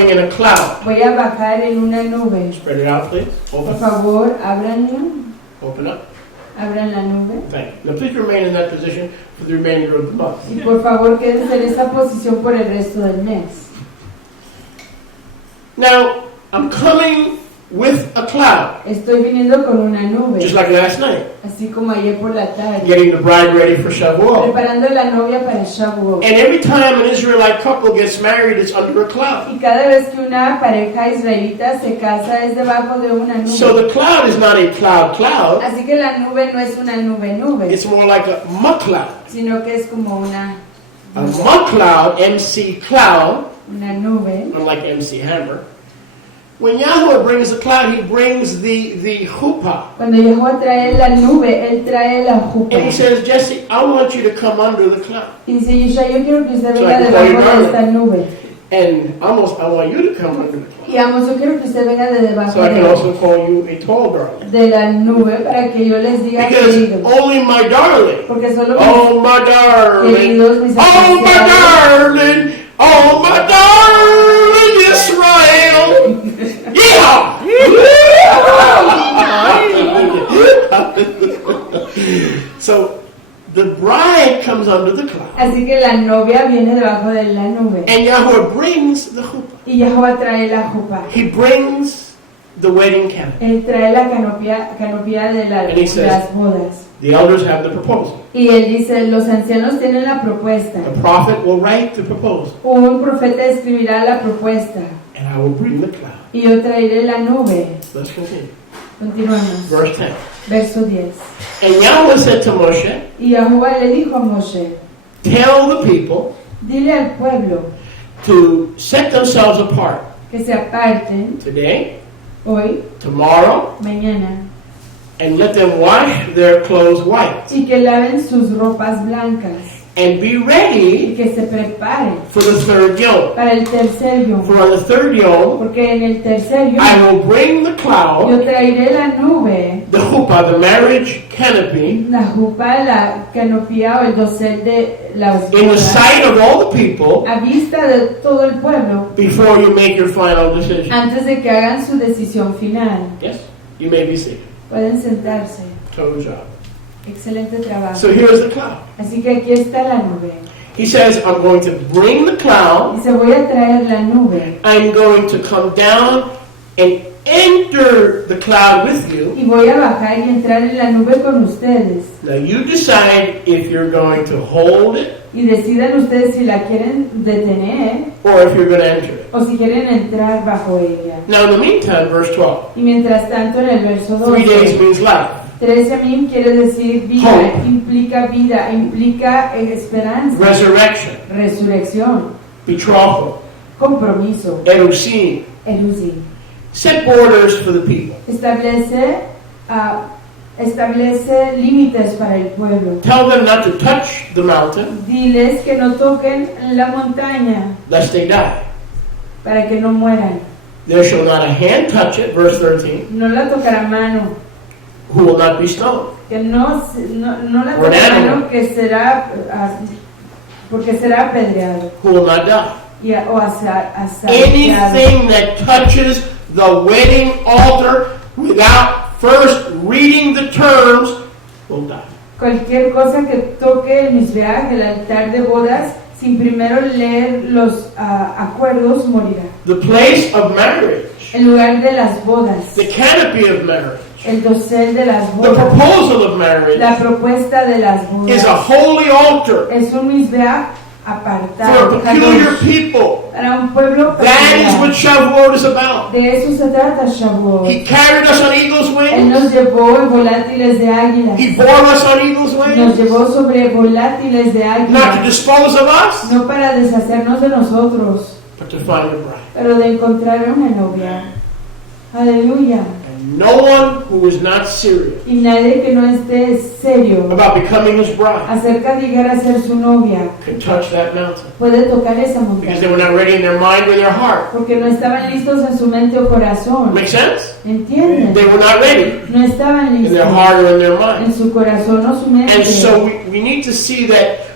in a cloud. Voy a bajar en una nube. Spread it out, please. Por Open. favor, ábranla. Open up. Abran la nube. Thank you. Now please remain in that position for the remainder of the month. Y por favor, quédense en esa posición por el resto del mes. Now, I'm coming with a cloud, Estoy viniendo con una nube, just like last night. así como ayer por la tarde, Getting the bride ready for Shavuot. preparando la novia para Shavuot. And every time an Israelite couple gets married, it's under a cloud. Y cada vez que una pareja israelita se casa es debajo de una nube. So the cloud is not a cloud. Así que la nube no es una nube, It's more like a cloud. sino que es como una A cloud, MC cloud, nube. unlike MC Hammer. When Yahweh brings the cloud, he brings the chuppah. Cuando Yahweh trae la nube, él trae la jupa. And he says, Jesse, I want you to come under the cloud. Y dice, Yeshua, yo quiero que usted So venga I can call you debajo de esta nube. And I want you to come under the cloud. Y vamos, yo quiero que usted venga de debajo So I can also call you a tall darling. de la nube para que yo les diga Because queridos. only my darling. Porque solo Oh, my darling. queridos, mis Oh, my darling. Oh, my darling Israel. Yeehaw! So the bride comes under the cloud. Así que la novia viene debajo de la nube. And Yahweh brings the chuppah. Y Yahweh trae la jupa. He brings the wedding canopy. Él trae la canopia de And he says, las bodas. The elders have the proposal. Y él dice, los ancianos tienen la propuesta. The prophet will write the proposal. Un profeta escribirá la propuesta. And I will bring the cloud. Y yo traeré la nube. Let's continue. Continuamos. Verse 10. Verso 10. And Yahweh said to Moshe, Y Yahweh le dijo a Moshe, tell the people dile al pueblo to set themselves apart que se aparten today, hoy, tomorrow, mañana, and let them wash their clothes white, y que laven sus ropas blancas, and be y ready que se preparen for the third yom. para el tercer yom. For on the third yom, Porque en el tercer yom I will bring the yo cloud, traeré la nube, the chuppah, the marriage canopy, la jupa, la canopia o el dosel de las in the bodas, sight of all the people a vista de todo el pueblo, before you make your final decision. antes de que hagan su decisión final. Yes? You may be seated. Pueden sentarse. Total job. Excelente trabajo. So here's the cloud. Así que aquí está la nube. He says, I'm going to bring the cloud. Dice, voy a traer la nube. I'm going to come down and enter the cloud with you. Y voy a bajar y entrar en la nube con ustedes. Now you decide if you're going to hold it Y decidan ustedes si la quieren detener or if you're going to enter it. o si quieren entrar bajo ella. Now in the meantime, verse 12. Y mientras tanto en el verso 3 days 12, means life. 13 a mí quiere decir vida, Hope. implica esperanza, Resurrection. resurrección, Betrothal. compromiso, Erusin. elusi. Set borders for the people. Establece límites para el pueblo. Tell them not to touch the mountain Diles que no toquen la montaña lest they die. para que no mueran. There shall not a hand touch it, verse 13, No la tocará mano, who will not be stoned. que no la Or an tocará animal. mano, que será porque será apedreado Who will not die. o asaltado. Anything that touches the wedding altar without first reading the terms will die. Cualquier cosa que toque el misbeach, el altar de bodas, sin primero leer los acuerdos, morirá. The place of marriage, El lugar de las bodas, the canopy of marriage, el dosel de las the bodas, proposal of marriage la propuesta de las is a bodas, holy altar es un misbeach for apartado a peculiar people. para un pueblo That is what peculiar. Shavuot is about. De eso se trata Shavuot. He carried us on eagle's Él wings. nos llevó en volátiles de águilas. He bore us on eagle's Nos wings. llevó sobre volátiles de Not to águilas. dispose of us, No para deshacernos de nosotros, but to find a bride. pero de encontrar una novia. Aleluya. And no one who is not serious Y nadie que no esté serio about becoming his bride acerca de llegar a ser su novia could touch that mountain. puede tocar esa Because they montaña. were not ready in their mind or their heart. Porque no estaban listos en su mente o corazón. Make sense? ¿Entienden? They were not ready No estaban in their listos heart or in their en mind. su corazón o su mente. And so we need to see that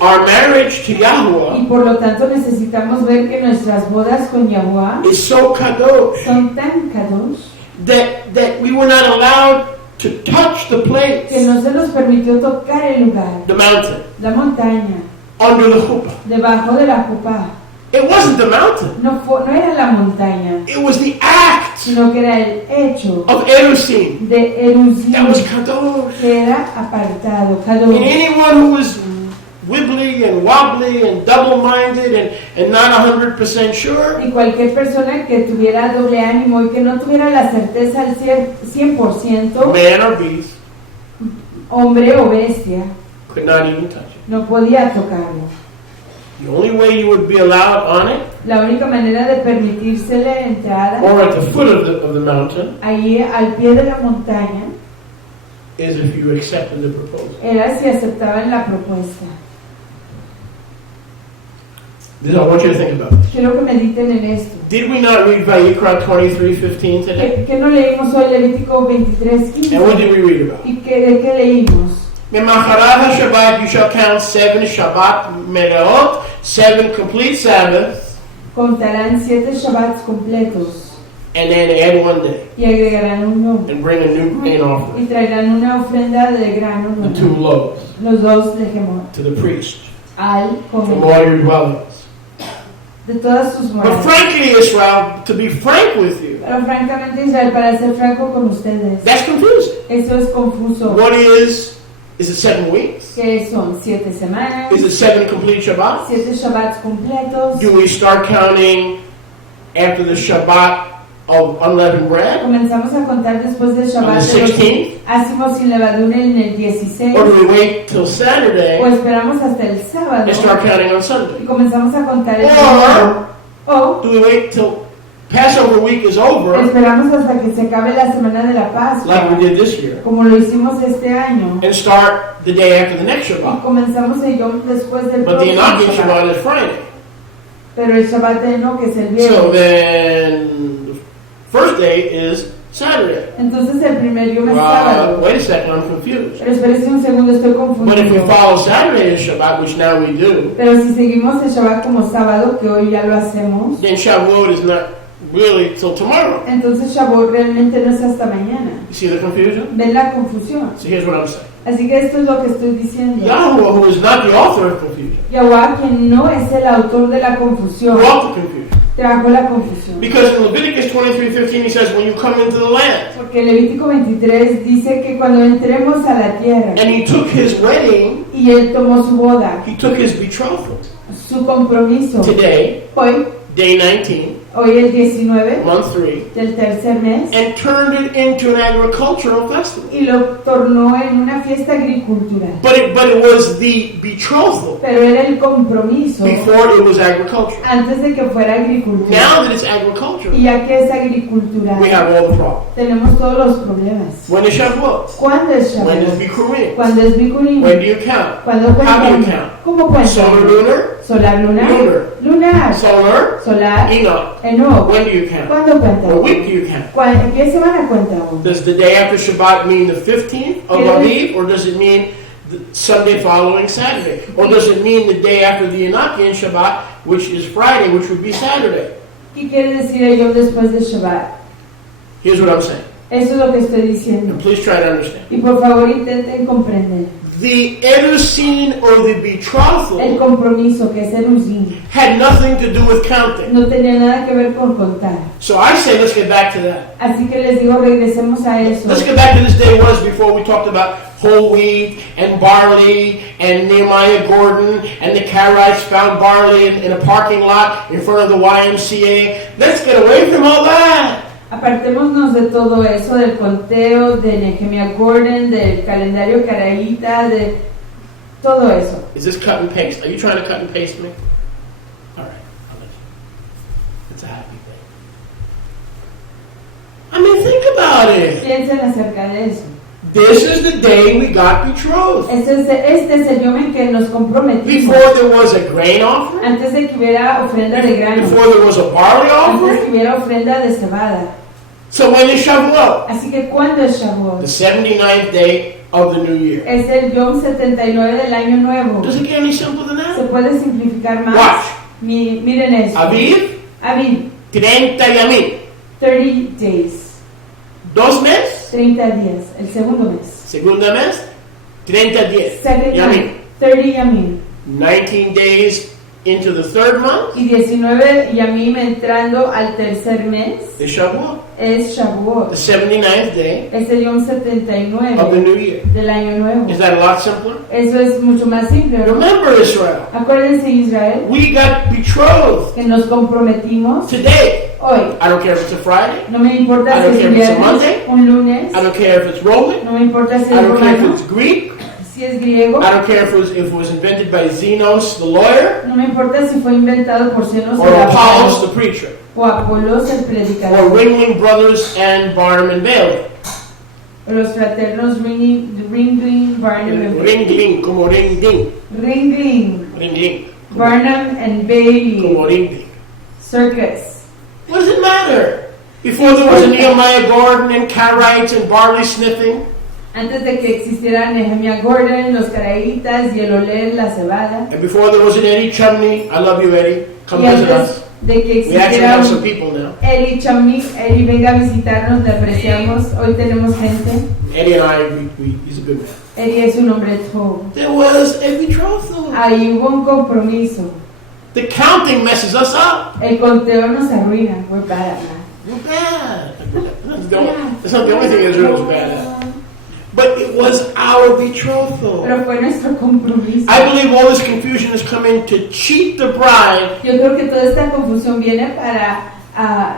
our marriage to Y Yahuwah por lo tanto necesitamos ver que nuestras bodas con Yahuwah is so kadosh son tan kadosh that we were not allowed to touch the que place, no se nos permitió tocar el lugar, the mountain, la montaña, under the chuppah. debajo de la jupa. It wasn't the mountain. No era la montaña, It was the act sino que era el hecho of erusin de erupción that was kadosh. que era apartado, And kadosh. anyone who was wibbly and wobbly and double-minded and not 100% sure, Y cualquier persona que tuviera doble ánimo y que no tuviera la certeza al 100%, man or beast, hombre o bestia, could not even touch it. no podía tocarlo. The only way you would be allowed on it, La única manera de permitírsele entrada or at the foot of the mountain, allí al pie de la montaña is if you accepted the proposal. era si aceptaban la propuesta. This I want you to think about. Quiero que mediten en esto. Did we not read Vayikra 23:15 today? ¿Qué no leímos hoy Levítico 23:15? And what did we read about? ¿Y de qué leímos? Memacharad Shabbat, you shall count 7 Shabbat Meleot, 7 complete Sabbaths, Contarán 7 Shabbats completos and then add 1 day, y agregarán uno and bring a new grain y offering, traerán una ofrenda de grano the 2 nuevo, loaves, los 2 de Gemor, to the priest, al from comer all your dwellings. de todas sus But moradas. frankly, Israel, to be frank with you, Pero francamente Israel, para ser franco con ustedes, that's confusing. eso es confuso. What is it 7 weeks? Que son 7 semanas, Is it 7 complete Shabbats? 7 Shabbats completos. Do we start counting after the Shabbat of unleavened bread? Comenzamos a contar después del On Shabbat the de los 16th? ácimos sin levadura en el 16, Or do we wait till o Saturday esperamos hasta el sábado and start counting on y Sunday? comenzamos a contar el Or- sábado, o Do we wait till Passover week is over, esperamos hasta que se acabe la semana de la Pascua, like we did this year, como lo hicimos este año, and start the day after the next y Shabbat? comenzamos el Yom después del But the próximo Enochian Shabbat, Shabbat is Friday. pero el Shabbat de Enoch es el So viernes. then the first day is Saturday. Entonces el primer Yom es sábado. Wait a second, I'm confused. Pero espérense un segundo, estoy But if we confundido. follow Saturday as Shabbat, which now we do, Pero si seguimos el Shabbat como sábado, que hoy ya lo hacemos, then Shavuot is not really till tomorrow. entonces Shavuot realmente no es hasta mañana. You see the confusion? ¿Ven la confusión? So here's what I'm saying. Así que esto es lo que estoy diciendo. Yahuwah, who is not the author of confusion, Yahuwah, quien no es el autor de la confusión, brought the confusion. trajo la confusión. Because in Leviticus 23:15 he says, when you come into the land, Porque Levítico 23 dice que cuando entremos a la tierra, and he took his wedding, y él tomó su boda, he took his betrothal. su compromiso, Today, hoy day 19, Hoy el 19 month 3, del tercer mes, and turned it into an agricultural festival. y lo tornó en una fiesta agricultural. But it was the betrothal Pero era el compromiso before it was agricultural. antes de que fuera agricultura. Now that it's Y agricultural, ya que es agricultural, we have all the problems. tenemos todos los problemas. When is Shavuot? ¿Cuándo es When is Shabbat? Bikurim? ¿Cuándo es Bikurim? When do you count? ¿Cuándo How do you cuentan? count? ¿Cómo cuentan? Solar lunar? Solar lunar. Lunar. Lunar. Solar? Solar. Enoch. Enoch. When do you count? ¿Cuándo cuentan? What week do you count? ¿En qué semana cuentan? Does the day after Shabbat mean the 15th of Aviv, or does it mean the Sunday following Saturday? Or does it mean the day after the Enochian Shabbat, which is Friday, which would be Saturday? ¿Qué quiere decir el Yom después de Shabbat? Here's what I'm saying, Eso es lo que estoy diciendo. and please try to understand. Y por favor intenten comprender. The Erusin, or the El betrothal, compromiso, que es el Uzim, had nothing to do with counting. no tenía nada que ver con contar. So I say let's get back to that. Así que les digo, regresemos a eso. Let's get back to this day was before we talked about whole wheat and barley and Nehemiah Gordon and the Karaites found barley in a parking lot in front of the YMCA. Let's get away from all that. Apartémonos de todo eso, del conteo, de Nehemiah Gordon, del calendario caraíta, de todo eso. Is this cut and paste? Are you trying to cut and paste me? All right, I'll let you. It's a happy day. I mean, think about it. Piensen acerca de eso. This is the day we got betrothed. Este es el día en que nos comprometimos. Before there was a grain offering, Antes de que hubiera ofrenda de grano. before there was a barley Antes offering, que hubiera ofrenda de cebada. So when is Shavuot? Así que ¿cuándo es The Shavuot? 79th day of the new year. Es el Yom 79 del año nuevo. Does it get any simpler than ¿Se that? puede simplificar más? Watch. Miren esto. Aviv, Aviv, 30 yamim. 30 days. 2 meses. 30 días. El segundo mes. Segunda mes, 30 días. Second Yamim. month, 30 yamim. 19 days into the third month Y 19 yamim entrando al tercer mes is Shavuot. es The Shavuot. 79th day Es el Yom of the 79 new year. del año nuevo. Is that a lot simpler? Eso es mucho más simple, ¿no? Remember, Israel, Acuérdense, Israel, we got betrothed que nos comprometimos today. hoy. I don't care if it's a Friday. No me importa I si don't es care if it's a Monday. viernes, un lunes. I don't care if it's Roman. No me importa si I es don't care if romano, it's Greek. si es griego. I don't care if it was invented by Zenos, the lawyer, No me importa si fue inventado por Zenos or Apollos, the preacher, o Apolos el or predicador. Ringling Brothers and Barnum and Bailey. O los fraternos Ringling, Barnum, Ringling, como ring-ding. Ringling, Ringling. Barnum and Como Bailey, ring-ding. Circus. What does it matter? Before there was a Nehemiah Gordon and Karaites and barley sniffing, Antes de que existiera Nehemiah Gordon, los caraitas y el oler la cebada, and before there was an Eddie Chumney, I love you, Eddie, come y visit antes us. de que We actually existiera have some un people now. Eli Chamni, Eli venga a visitarnos, le apreciamos, hoy tenemos gente. Eddie and I, he's a good man. Eli es un hombre todo. There was a betrothal. Ahí hubo un compromiso. The counting messes us up. El conteo nos arruina. We're bad at math. We're bad. That's not the only thing Israel's bad at. But it was our betrothal. Pero fue nuestro compromiso. I believe all this confusion is coming to cheat the bride Yo creo que toda esta confusión viene para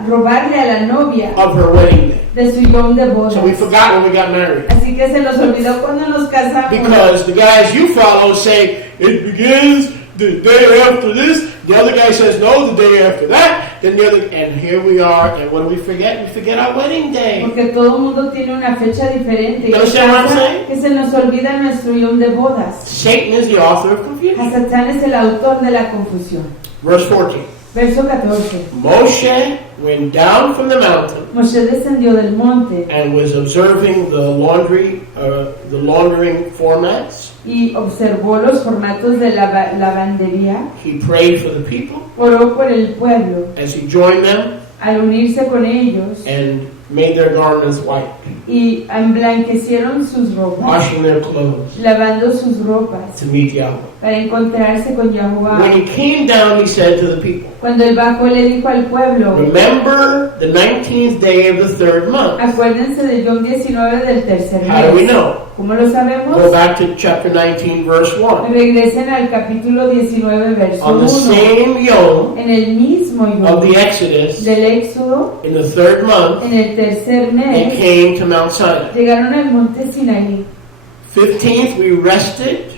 robarle a la novia of her wedding day. de su yom de bodas. So we forgot when we got married. Así que se nos olvidó cuando nos casamos. Because the guys you follow say it begins the day after this. The other guy says no, the day after that. Then the other, and here we are. And what do we forget? We forget our wedding day. Porque todo el mundo tiene una fecha diferente. You understand what I'm Pasa saying? que se nos olvida nuestro yom de bodas. Satan is the author of confusion. Satán es el autor de la confusión. Verse 14. Verso 14. Moshe went down from the mountain Moshe descendió del monte and was observing the laundering formats. y observó los formatos de la lavandería. He prayed for the people Oró por el pueblo as he joined them al unirse con ellos and made their garments white, y emblanquecieron sus ropas, washing their clothes lavando sus ropas to meet Yahweh. para encontrarse con When Yahuwah. he came down, he said to the people, Cuando él bajó le dijo al pueblo: remember the 19th day of the third month. acuérdense del Yom 19 del tercer How do we mes. know? ¿Cómo lo sabemos? Go back to chapter 19, verse 1. Regresen al capítulo 19, verso On the 1. same yom En el mismo of the Yom Exodus, del Éxodo, in the third month, en el tercer they mes, came to Mount Sinai. llegaron al monte Sinaí. 15th, we rested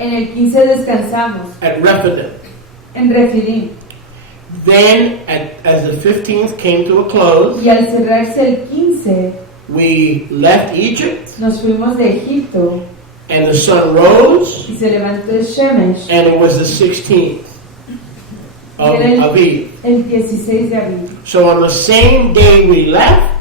En el 15 descansamos, at Rephidim. en Refidim. Then, as the 15th came to a close, Y al cerrarse el 15, we left Egypt, nos fuimos de Egipto and the sun rose, y se levantó el Shemesh, and it was the 16th of Era Aviv. el 16 de abril. So on the same day we left,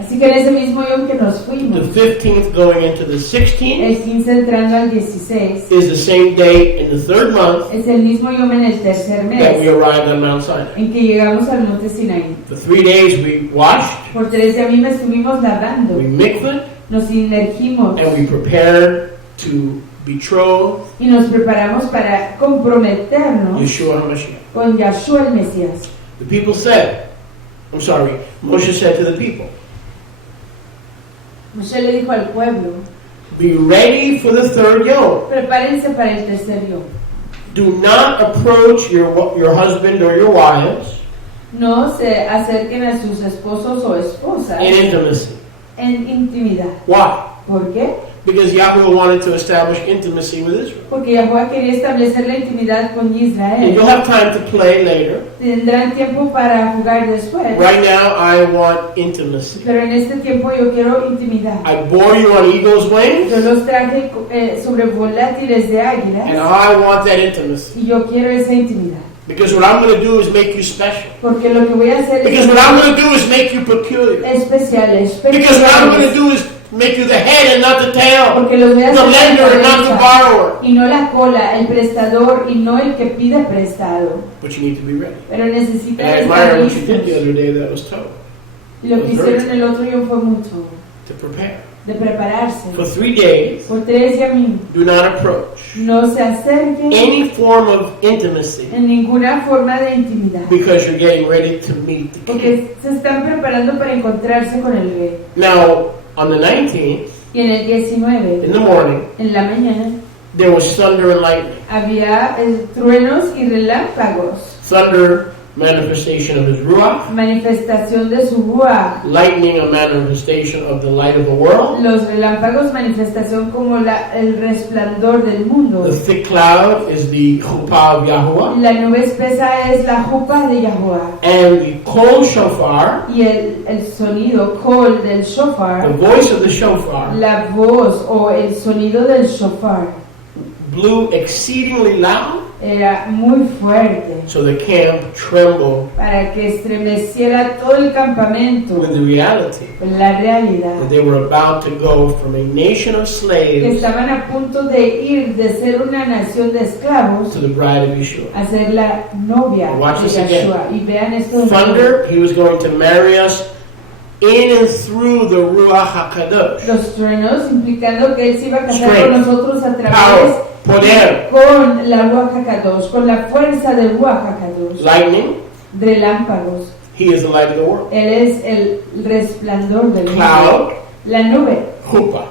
Así que en ese mismo Yom que nos the fuimos, 15th going into the 16th, el 15 entrando al 16, is the same day in the third month es el mismo Yom en el tercer that we mes arrived on Mount Sinai. en que llegamos al monte Sinaí. For 3 days we washed, Por 3 yamim estuvimos lavando, we mikvah, nos inmergimos and we prepared to betroth y nos preparamos para comprometernos Yeshua HaMashiach. con Yahshua el Mesías. The people said, Moshe said to the people, Moshe le dijo al pueblo: be ready for the third yom. prepárense para el tercer Yom. Do not approach your husband or your wives No se acerquen a sus esposos o esposas in intimacy. en intimidad. Why? ¿Por qué? Because Yahweh wanted to establish intimacy with Israel. Porque Yahuwah quería establecer la intimidad con And Israel. you'll have time to play later. Tendrán tiempo para jugar después. Right now, I want intimacy. Pero en este tiempo yo quiero intimidad. I bore you on eagle's wings, Yo los traje sobre volátiles de águilas and I want that intimacy. y yo quiero esa intimidad. Because what I'm going to do is make you special. Porque lo que voy a hacer Because what I'm going to do is make you peculiar. especiales, Because what I'm going to do is make you the head and not the tail. porque los voy a The hacer lender la and not the cabeza borrower. y no la cola, el prestador y no el que pide prestado. But you need to be ready. Pero necesitan And I estar admire what you did the listos. other day that was tough. Y lo que hicieron el otro día fue mucho, To prepare. de prepararse. For 3 days, Por 3 días do not approach no se acerquen any form of intimacy en ninguna forma de intimidad, because you're getting ready to meet the king. porque se están preparando para encontrarse con el rey. Now, on the 19th, Y en el 19, in the morning, en la mañana, there was thunder and lightning. había truenos y relámpagos, Thunder, manifestation of his ruach. manifestación de su ruach. Lightning, a manifestation of the light of the world. Los relámpagos, manifestación como el resplandor del mundo. The thick cloud is the chuppah of Yahuwah. La nube espesa es la jupa de Yahuwah. And the kol shofar, Y el sonido, kol del the shofar, voice of the shofar, la voz o el sonido del shofar, blew exceedingly loud, era muy fuerte so the camp trembled para que estremeciera todo el campamento with the reality con la realidad. that they were about to go from a nation of Que slaves estaban a punto de ir de ser una nación de esclavos to the bride of Yeshua. a ser la novia Watch de this again. Yeshua. Y vean esto. Thunder, he was going to marry us in and through the Ruach HaKadosh. Los truenos, implicando que él se iba a casar Strength, con nosotros a través power, poder. con la Ruach HaKadosh, con la fuerza del Ruach HaKadosh. Lightning, Relámpagos. he is the light of the world. Él es el resplandor del Cloud, mundo. La nube. chuppah.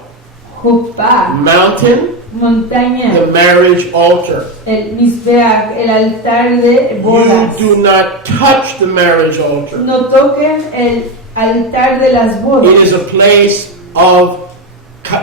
Jupá. Mountain, Montaña. the marriage altar. El misbeach, el altar de bodas. You do not touch the marriage altar. No toquen el altar de las It bodas, is a place of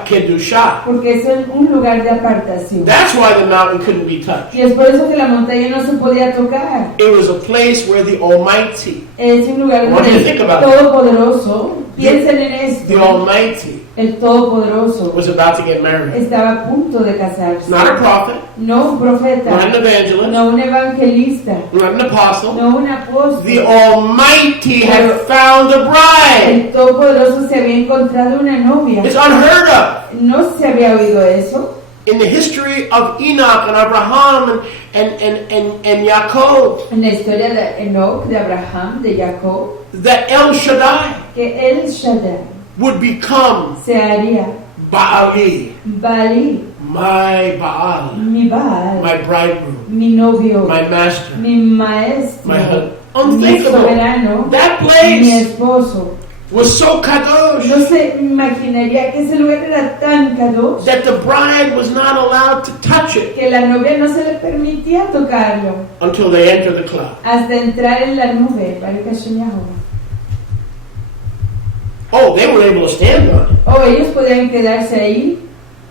kedushah. porque es un lugar de apartación. That's why the mountain couldn't be touched. Y es por eso que la montaña no se podía tocar. It was a place where the Almighty, Es un lugar What do you donde think el about it? Todopoderoso, piensen en the esto, Almighty el Todopoderoso was about to get married. estaba a punto de casarse. Not a prophet, No un profeta, not an evangelist, no un evangelista, not an apostle. no un apóstol. The Almighty had found a bride. El Todopoderoso se había encontrado una novia. It's unheard of. No se había oído eso. In the history of Enoch and Abraham and Yaakov, En la historia de Enoch, de Abraham, de Jacob, that El Shaddai que El Shaddai would become se haría Baali, Bali, my Baal, mi Baal, my bridegroom, mi novio, my master, mi maestro, my husband. mi Unthinkable. soberano, That mi place esposo. was so kadosh No se imaginaría que ese lugar era tan kadosh that the bride was not allowed to touch it que la novia no se le permitía tocarlo until they enter the cloud. hasta entrar en la nube. Baruch Hashem Yahovah. Oh, they were able to stand on it, O ellos podían quedarse ahí,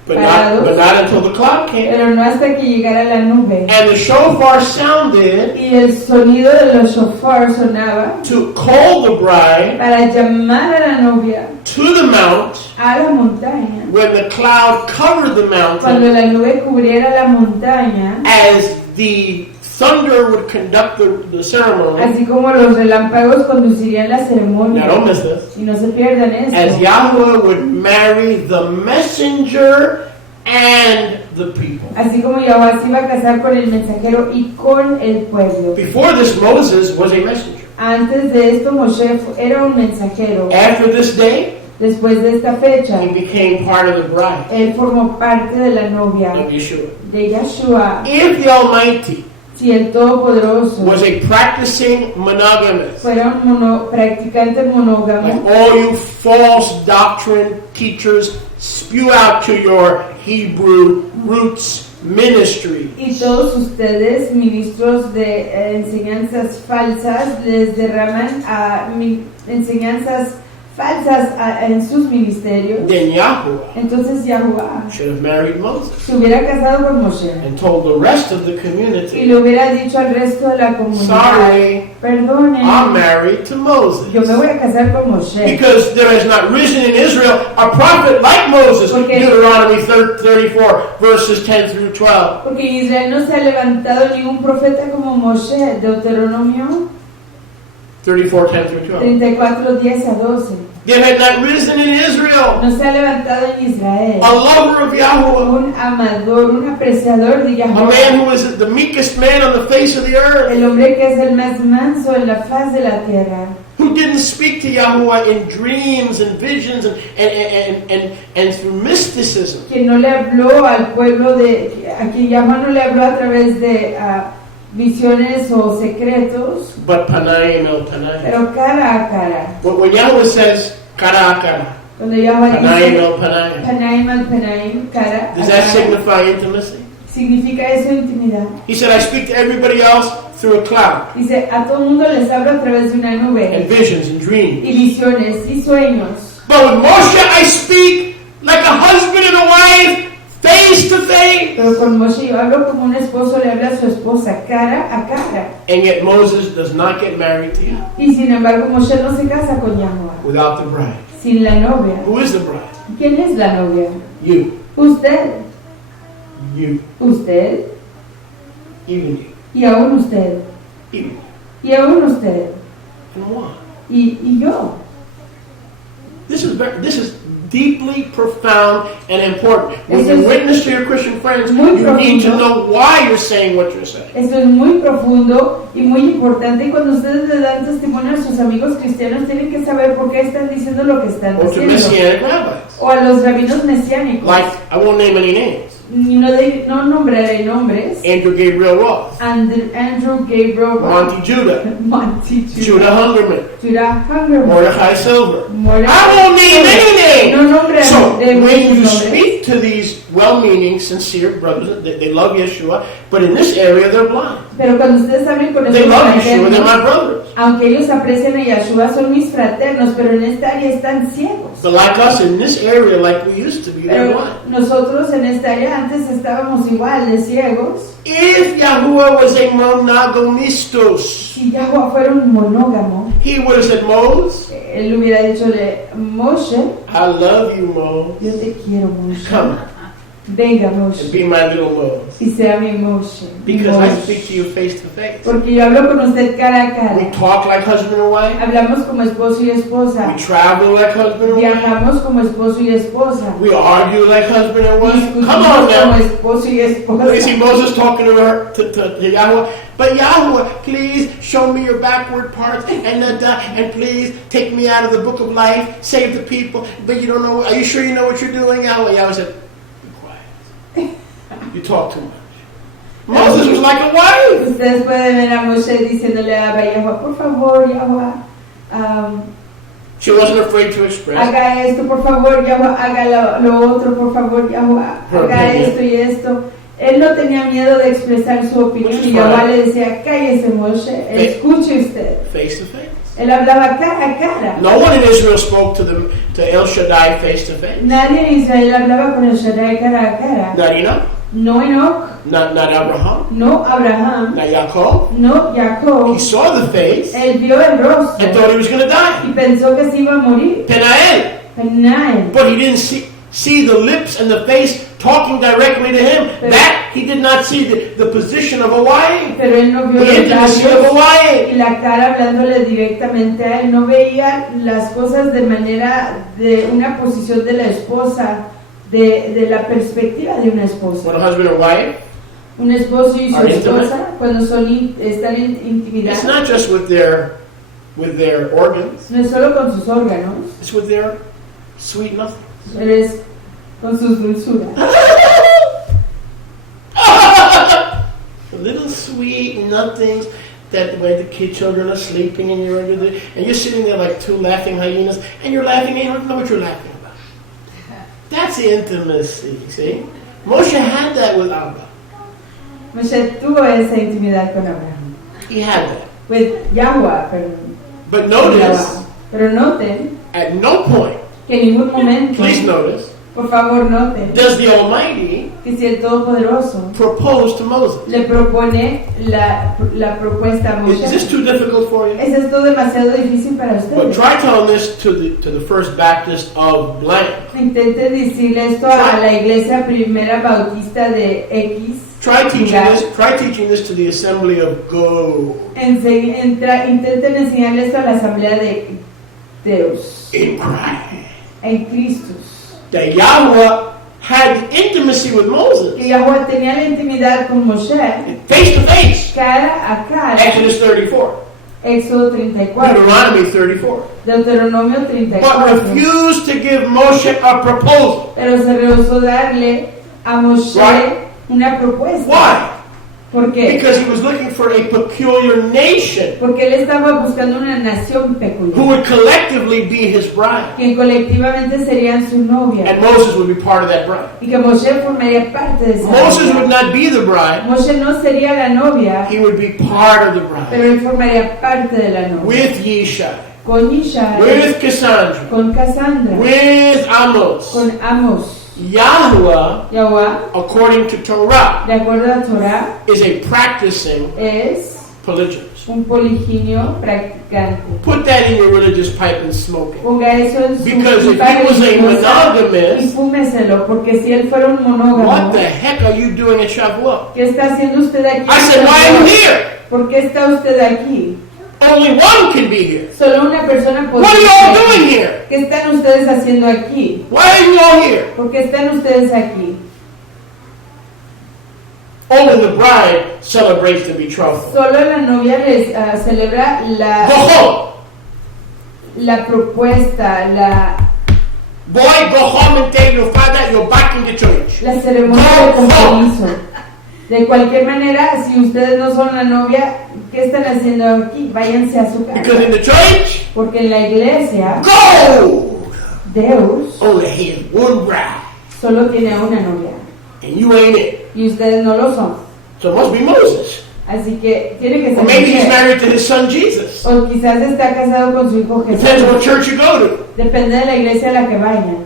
but not until the cloud came. pero no hasta que llegara la nube. And the shofar sounded Y el sonido de los shofar sonaba to call the bride para llamar a la novia to the mount. a la montaña. When the cloud covered the Cuando mountain, la nube cubriera la montaña, as the thunder would conduct the ceremony. así como los relámpagos conducirían la Now ceremonia. don't miss this. Y no se pierdan As esto. Yahweh would marry the messenger and the people. Así como Yahweh se iba a casar con el mensajero y con el pueblo. Before this, Moses was a messenger. Antes de esto, Moshe era un mensajero. After this day, Después de esta fecha, he became part of the bride él formó parte de la novia of Yeshua. de Yeshua. If the Almighty Si el Todopoderoso was a practicing monogamist, fuera un practicante monógamo, like all you false doctrine teachers spew out to your Hebrew roots ministry, y todos ustedes, ministros de enseñanzas falsas, les derraman a enseñanzas falsas en sus ministerios, then Yahuwah entonces Yahuwah should have married Moses se hubiera casado con Moshe and told the rest of the y community, le hubiera dicho al resto de la comunidad, sorry, perdone, I'm married to Moses. yo me voy a casar con Moshe. Because there has not risen in Israel a prophet like Moses. Porque- Deuteronomy 34, verses 10 through 12. Porque en Israel no se ha levantado ningún profeta como Moshe, Deuteronomio 34, 10 through 12. 34, 10 a 12. There had not risen in Israel No se ha levantado en Israel a lover of Yahweh, un amador, un apreciador de a man Yahweh, who is the meekest man on the face of the earth, el hombre que es el más manso en la faz de la tierra, who didn't speak to Yahweh in dreams and visions and through mysticism, que no le habló al pueblo a quien Yahweh no le habló a través de visiones o secretos, but Panayim el Panayim. pero cara a cara. When Yahweh says cara a cara, Cuando Yahweh Panayim dice el Panayim, Panaim al Panaim, cara a does that cara, signify intimacy? significa eso intimidad. He said, I speak to everybody else through a cloud, Dice, a todo mundo les hablo a través de una and nube, visions and y dreams. visiones, y sueños. But with Moshe, I speak like a husband and a wife, face to face. Pero con Moshe yo hablo como un esposo le habla a su esposa, cara a cara. And yet Moses does not get married to you Y sin embargo, Moshe no se casa con Yahweh, without the bride. sin la novia. Who is the bride? ¿Quién es la novia? You. Usted, You. usted, Even you. y aún usted, Even you. y aún usted, And why? y yo. This is deeply profound and important. When Esto you es witness to your Christian friends, muy you need to profundo. know why you're saying what you're saying. Esto es muy profundo y muy importante, y cuando ustedes le dan testimonio a sus amigos cristianos tienen que saber por qué están diciendo lo que están Or to diciendo. Messianic rabbis. O a los rabinos mesiánicos. Like, I won't name any names. No nombraré nombres. Andrew Gabriel Roth, Andrew Gabriel Roth, Monty Judah, Monty Judah Hungerman, Judah Hungerman, Mordecai Silver. Mordecai I won't name any names. No nombraré So when you nombres. speak to these well-meaning, sincere brothers, they love Yeshua, but in this area they're blind. Pero cuando ustedes hablen con They estos love Yeshua, they're fraternos, my brothers. aunque ellos aprecian a Yeshua, son mis fraternos, pero en esta área están ciegos. But like us in this area, like we used to be, they're Pero blind. nosotros en esta área antes estábamos igual de ciegos. If Yahuwah was a monogomistos, Si Yahweh fuera un monógamo, he would have said, Moses, él hubiera dichole, Moshe, I love you, Moses. yo te quiero, Moshe. Come Venga, and Moshe, be my little Moses. y sea mi Moshe. mi Because I Moshe. speak to you face to face. Porque yo hablo con usted cara a We cara. talk like husband and wife. Hablamos como esposo y We esposa. travel like husband and wife. Viajamos como esposo y esposa. We argue like husband and wife. Come Discutimos on como now. esposo y You see esposa. Moses talking to her, to Yahweh. But Yahweh, please show me your backward parts and please take me out of the book of life, save the people. But you don't know, are you sure you know what you're doing, Yahweh? Yahweh said, be quiet. You talk too much. Moses was like a wife. Ustedes pueden ver a Moshe diciéndole a Yahweh, por favor, Yahweh, She wasn't afraid to express. haga esto, por favor, Yahweh, haga lo otro, por favor, Yahweh, haga esto y esto. Él no tenía miedo de expresar su opinión y Yahweh le decía, cállese, Moshe, escuche usted. Face to face. Él hablaba cara a cara. No one in Israel spoke to El Shaddai face to face. Nadie en Israel hablaba con el Shaddai cara a cara. Not Enoch, No Enoch, not Abraham, no Abraham, not Yaakov. no He Jacob. saw the face Él vio el rostro and thought he was going to die. y pensó que se iba a morir. Penael. Penael. But he didn't see the lips and the face talking directly to him. That he did not see the position of a wife, Pero él no vio the los intimacy of a labios wife. y la cara hablándole directamente a él. No veía las cosas de manera de una posición de la esposa, de la perspectiva de una When esposa. a husband or wife, Un esposo y su Are intimate? esposa cuando están en intimidad, it's not just with their organs, no es solo con sus órganos, it's with their sweet nothing. pero es con sus dulzuras. The little sweet nothings that when the children are sleeping and you're sitting there like two laughing hyenas and you're laughing and you don't know what you're laughing about. That's intimacy, see? Moshe had that with Abba. Moshe tuvo esa intimidad con Abraham. He had that. With Yahweh, perdón. But notice, Pero noten, At no point, que en ningún momento, please notice, por favor noten, does the Almighty que si el Todopoderoso propose to Moses. le propone la propuesta a Is this Moshe. too difficult for you? ¿Es esto demasiado difícil para But ustedes? try telling this to the First Baptist of blank. Intente decirle esto a la iglesia primera bautista de X. Try teaching this to the assembly of Go. Intenten enseñarle esto a la asamblea de Deus, In Christ. en Cristo. That Yahweh had intimacy with Moses. Que Yahweh tenía la intimidad con Moshe, Face to face. cara a cara. Exodus 34. Éxodo 34, Deuteronomy 34. Deuteronomio But 34. refused to give Moshe a proposal. Pero se rehusó darle a Moshe Right. una propuesta. Why? ¿Por qué? Because he was looking for a peculiar nation Porque él estaba buscando una nación who peculiar, would collectively be his bride. quien colectivamente serían su novia, And Moses would be part of that bride. y que Moshe formaría parte de esa Moses would novia. not be the bride. Moshe no sería la novia, He would be part of the bride. pero él formaría parte de la novia. With Yishai. Con Ishai, With Cassandra. con Cassandra, With Amos. con Amos. Yahweh, Yahweh, according to Torah, de acuerdo a Torah, is a practicing es polygynist. un poliginio practicante. Put that in your religious pipe and smoke it. Ponga eso en su Because if pipa he was a religiosa y monogamist, fúmeselo, porque si él fuera un monógamo, what the heck are you doing at Shavuot? ¿qué está haciendo usted aquí? I said, why are you here? ¿Por qué está usted aquí? Only one can be here. Solo una persona What podría are you estar all aquí. doing here? ¿Qué están ustedes haciendo aquí? Why are you all here? ¿Por qué están ustedes aquí? Only the bride celebrates the betrothal. Solo la novia les celebra Go home. la propuesta, Boy, go home and tell your father you're back in the church. la ceremonia de compromiso. De cualquier manera, si ustedes no son la novia, ¿qué están haciendo aquí? Váyanse a su Because casa. in the church, Porque en la iglesia, go! Deus Only he has one bride. solo tiene a una novia. And you ain't it. Y ustedes no lo son. So it must be Moses. Así que tiene que Or ser maybe he's Moshe. married to his son Jesus. O quizás está casado con su hijo Depends Jesús. what church you go to. Depende de la iglesia a la que vayan.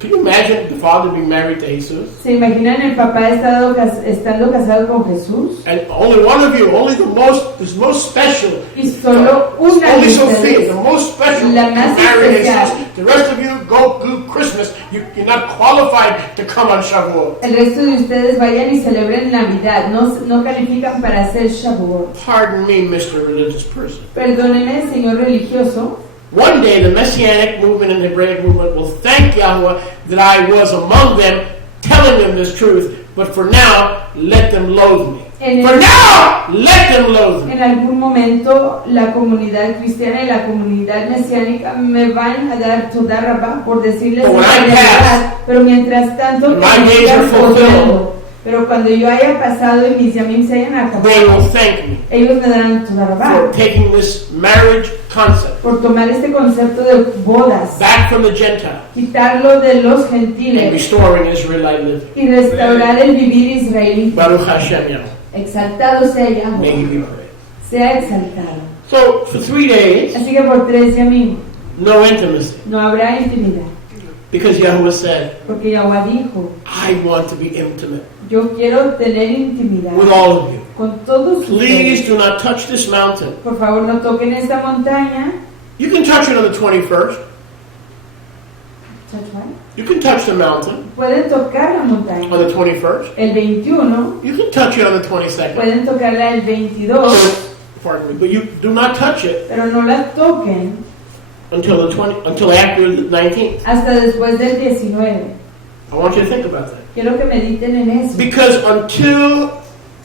Can you imagine the father being married to Jesus? ¿Se imaginan el papá estando casado con Jesús? And only one of you, only the most special. Y solo una Only de Sophia, ustedes, the most special, la más married especial. Jesus. The rest of you go do Christmas. You're not qualified to come on Shavuot. El resto de ustedes vayan y celebren Navidad. No califican para hacer Shavuot. Pardon me, Mr. Religious Person. Perdóneme, señor religioso. One day, the Messianic movement and the Hebraic movement will thank Yahweh that I was among them, telling them this truth. But for now, let them loathe me. For now, let them loathe me. En algún momento, la comunidad cristiana y la comunidad mesiánica me van a dar toda rabá por decirles But when esta I realidad. Pero mientras tanto, my que me days sigan are fulfilled, odiando. Pero cuando yo haya pasado y mis yamim se hayan They will acabado, thank me ellos me darán toda rabá for taking this marriage concept por tomar este concepto de bodas, back from the Gentiles quitarlo de los and gentiles restoring Israelite living. y restaurar el vivir israelita. Baruch Hashem Yahweh. Exaltado sea May he Yahweh, be praised. sea exaltado. So, for 3 days, Así que por 3 yamim no intimacy. no habrá intimidad, Because Yahweh said, porque Yahweh dijo, I want to be intimate yo quiero tener intimidad with all of you. con todos Please ustedes. do not touch this mountain. Por favor, no toquen esta montaña. You can touch it on the 21st. You can touch the mountain Pueden tocar la montaña. on the 21st. El 21, You can touch it on the 22nd. pueden tocarla el 22, Pardon me, but you do not touch it pero no la toquen until after the 19th. hasta después del 19. I want you to think about that. Quiero que mediten en eso. Because until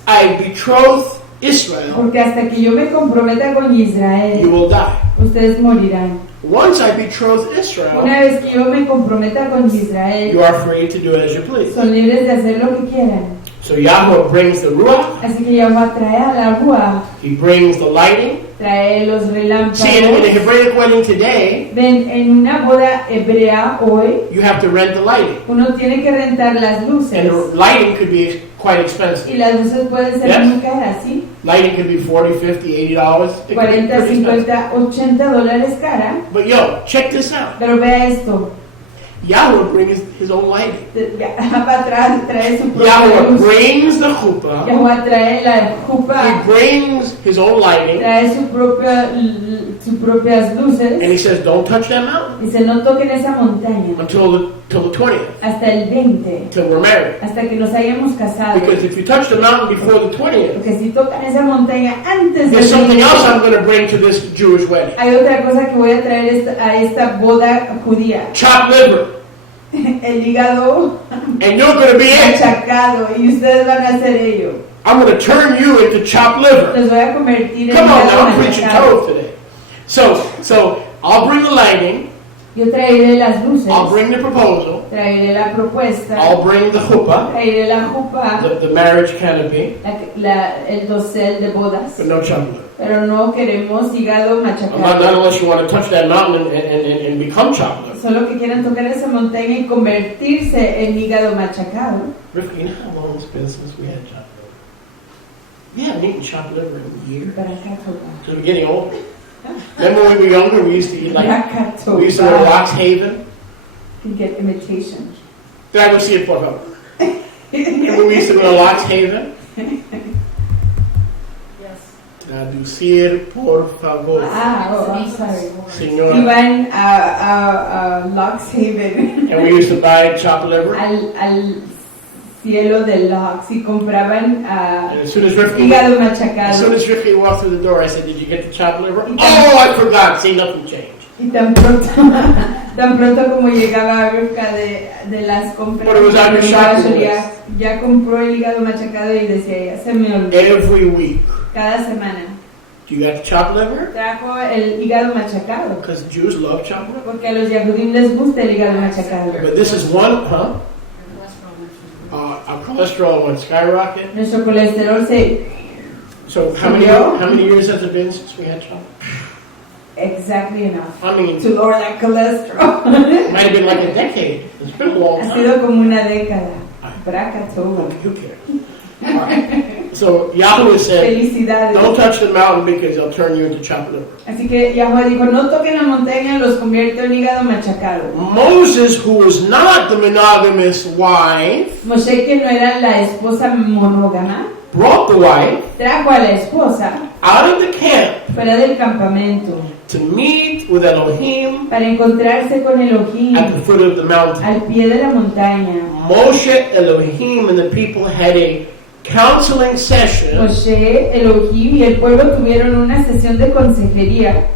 I betroth Israel, Porque hasta que yo me comprometa con you Israel, will die. ustedes morirán. Once I betroth Israel, Una vez que yo me comprometa con Israel, you are free to do as you please. son libres de hacer lo que quieran. So Yahweh brings the Ruach, Así que Yahweh trae a la Ruach, He brings the lighting, trae los relámpagos. See, in a Hebraic wedding today, Ven, en una boda hebrea hoy, you have to rent the lighting. uno tiene que rentar las luces. And the lighting could be quite Y expensive. las luces pueden ser Yes. muy caras, ¿sí? Lighting could be $40, $50, $80. It could be 40, pretty expensive. 50, $80 cara. But yo, check this out. Pero vea esto. Yahweh brings his own lighting. Para atrás trae su propia Yahweh luz. brings the chuppah. Yahweh trae la He jupa, brings his own lighting. trae sus propias luces. And he says, don't touch that mountain Dice, no toquen esa montaña till the 20th, hasta el 20, till we're married. hasta que nos hayamos casado. Because if you touch the mountain before the 20th, Porque si tocan esa montaña antes there's del something 20, else I'm going to bring to this Jewish wedding. hay otra cosa que voy a traer a esta boda judía. Chopped liver. El hígado And you're going to be it. machacado y ustedes van a hacer ello. I'm going to turn you into chopped liver. Los voy a convertir en Come on hígado now, I'm preaching machacado. Torah today. So I'll bring the lighting. Yo traeré las luces, I'll bring the proposal. traeré la propuesta, I'll bring the chuppah, traeré la jupa, the marriage canopy, el dosel de bodas, but no chopped liver. pero no queremos hígado Not machacado. unless you want to touch that mountain and become chopped liver. Solo que quieran tocar esa montaña y convertirse en hígado machacado. Rifka, you know how long it's been since we had chopped liver? We haven't eaten chopped liver in a year. Para acá toca. So we're getting older. Remember when we were younger, we used to eat like, Para acá we used to go to toca. Locks Haven. You get imitation. Did I see it for her? Remember we used to go to Locks Haven? Traducir, por favor. I'm sorry. Señora. Iban a Locks Haven, And we used to buy chopped liver. al cielo de Locks y compraban And as soon as Rifka hígado As soon machacado. as Rifka walked through the door, I said, "Did you get the chopped liver?" Oh, I forgot. See, nothing changed. Y tan pronto, tan pronto como llegaba Rivka de las compras, But it was on your shopping ya compró el hígado machacado y decía, ya se me olvidó. Every week. Cada semana You got the chopped liver? trajo el hígado machacado, Because Jews love chopped liver. porque a los yahudim les gusta el hígado machacado. But this is one, huh? Our cholesterol went skyrocket. Nuestro colesterol se So how many years has it been since we had chopped? exactly enough I mean, to lower that cholesterol. it might have been like a decade. It's been a long Ha time. sido como una década. Bracatoba. Who cares? All right. So Yahweh said, Felicidades. "Don't touch the mountain because they'll turn you into chopped liver." Así que Yahweh dijo, no toquen la montaña, los convierto en hígado machacado. Moses, who was not the monogamous wife, Moshe, que no era la esposa monógama, brought the wife trajo a la esposa out of the camp fuera del campamento to meet with Elohim para encontrarse con Elohim at the foot of the mountain. al pie de la montaña. Moshe, Elohim, and the people had a counseling session Moshe, Elohim y el pueblo tuvieron una sesión de consejería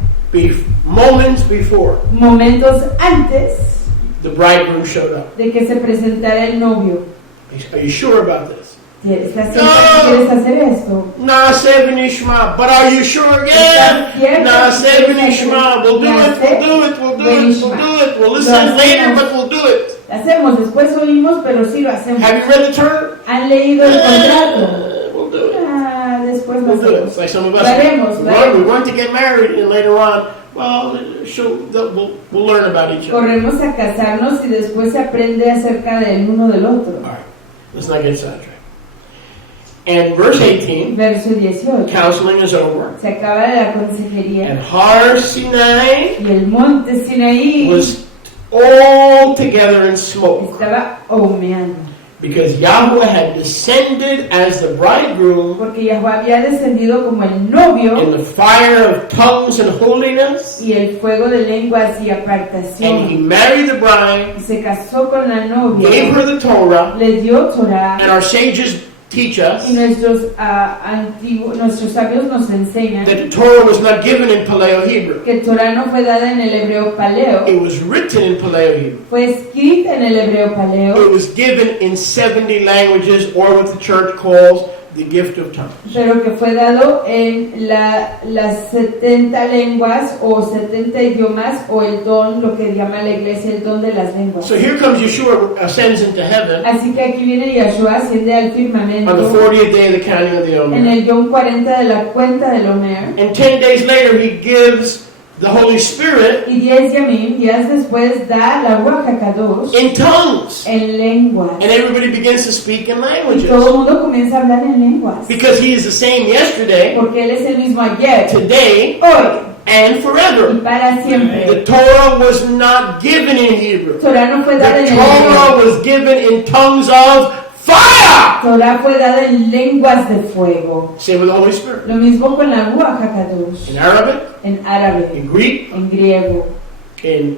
moments before momentos antes the bridegroom showed up. de que se presentara el novio. Are you sure about this? ¿Estás segura que quieres hacer esto? Naaseh v'nishma. But are you sure again? Naaseh v'nishma. We'll do it. We'll do it. We'll do it. We'll do it. We'll listen later, but we'll do it. Lo hacemos, después oímos, pero sí lo hacemos. Have you read the term? ¿Han leído el contrato? We'll do it. Después lo We'll do it. hacemos. It's like some of us. Lo haremos, lo haremos. We want to get married, and later on, well, we'll learn about each other. Corremos a casarnos y después se aprende acerca del uno del otro. All right. Let's not get sidetracked. And verse 18, Verso 18. counseling is over. Se acaba la consejería And Har Sinai y el monte Sinaí was all together in smoke. estaba humeando. Because Yahweh had descended as the bridegroom Porque Yahweh había descendido como el novio in the fire of tongues and holiness. y el fuego de lenguas y And he apartación. married the bride, Y se casó con la gave novia, her the Torah, le dio Torah. and our sages teach us Y nuestros sabios nos enseñan that the Torah was not given in Paleo-Hebrew. que Torah no fue dada en el hebreo paleo, It was written in Paleo-Hebrew. fue escrita en el hebreo paleo, It was given in 70 languages, or what the church calls the gift of tongues. pero que fue dado en las 70 lenguas o 70 idiomas o el don, lo que llama la iglesia el don de las lenguas. So here comes Yeshua ascends into heaven Así que aquí viene Yahshua, asciende al on the firmamento 40th day of the counting of the en Omer. el Yom 40 de la cuenta del Omer. And 10 days later, he gives the Holy Spirit Y 10 días después da la Ruach HaKadosh in tongues. en lenguas. And everybody begins to speak in Y todo languages. el mundo comienza a hablar en lenguas. Because he is the same yesterday, Porque Él es el mismo ayer, today, hoy and y forever. para siempre. The Torah was not given in Hebrew. Torah no fue dada The en el Torah hebreo. was given in tongues of fire. Torah fue dada en lenguas de fuego. Same with the Holy Spirit. Lo mismo con la Ruach HaKadosh. In Arabic, En árabe, in Greek, en griego, in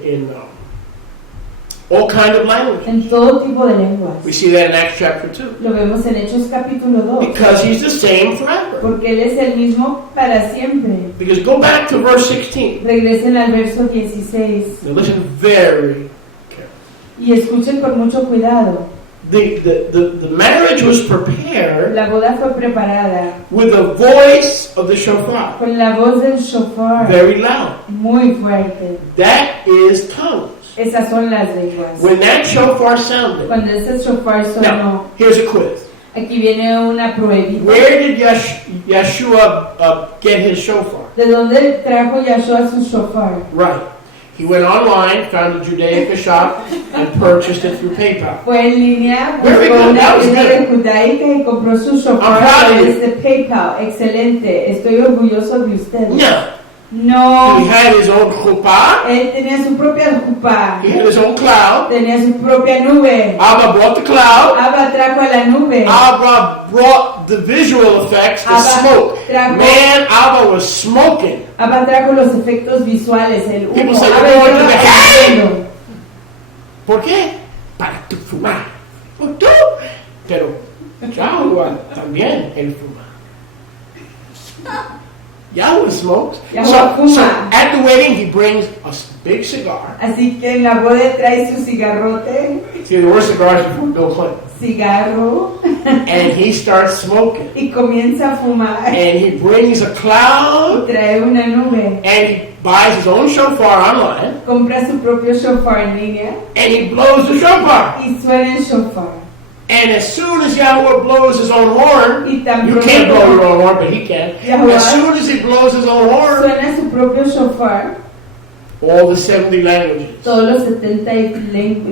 all kind of languages. en todo tipo de lenguas. We see that in Acts chapter 2. Lo vemos en Hechos capítulo 2. Because he's the same forever. Porque Él es el mismo para siempre. Because go back to verse 16. Regresen al verso 16 Now listen very carefully. y escuchen con mucho cuidado. The marriage was prepared La boda fue preparada with the voice of the shofar. con la voz del shofar Very loud. muy fuerte. That is tongues. Esas son las lenguas. When that shofar sounded. Cuando ese shofar sonó, Now, here's a quiz. aquí viene una pruebita. Where did Yeshua get his shofar? ¿De dónde trajo Yahshua su shofar? Right. He went online, found a Judaica shop, and purchased it through PayPal. Fue en línea, Very buscó good, una that was tienda good. de judaica y compró su shofar I'm a proud of través de PayPal. Excelente, estoy orgulloso de usted. No. He No, had his own chuppah. él tenía su propia jupa, He had his own cloud. tenía su propia nube. Abba bought the cloud. Abba trajo a la nube. Abba brought the visual effects, the Abba smoke. trajo- Man, Abba was smoking. Abba trajo los efectos visuales, el humo. People say, Abba "We're going to estaba the hell." ardiendo. ¿Por qué? Para tu fumar. ¿Por tú? Pero Yahweh también él fuma. Yahweh smokes. Yahweh fuma. So at the wedding he brings a big cigar. Así que en la boda trae su cigarrote, See, there were cigars before Bill Clinton. cigarro, And he starts smoking. y comienza a fumar. And he brings a cloud. Trae una nube, And he buys his own shofar online. compra su propio shofar en línea And he blows the shofar. y suena el shofar. And as soon as Yahweh blows his own horn, Y tan you pronto can't blow your own horn, but he can. Yahweh As soon as he blows his own horn, suena su propio shofar, all the 70 languages todos los 70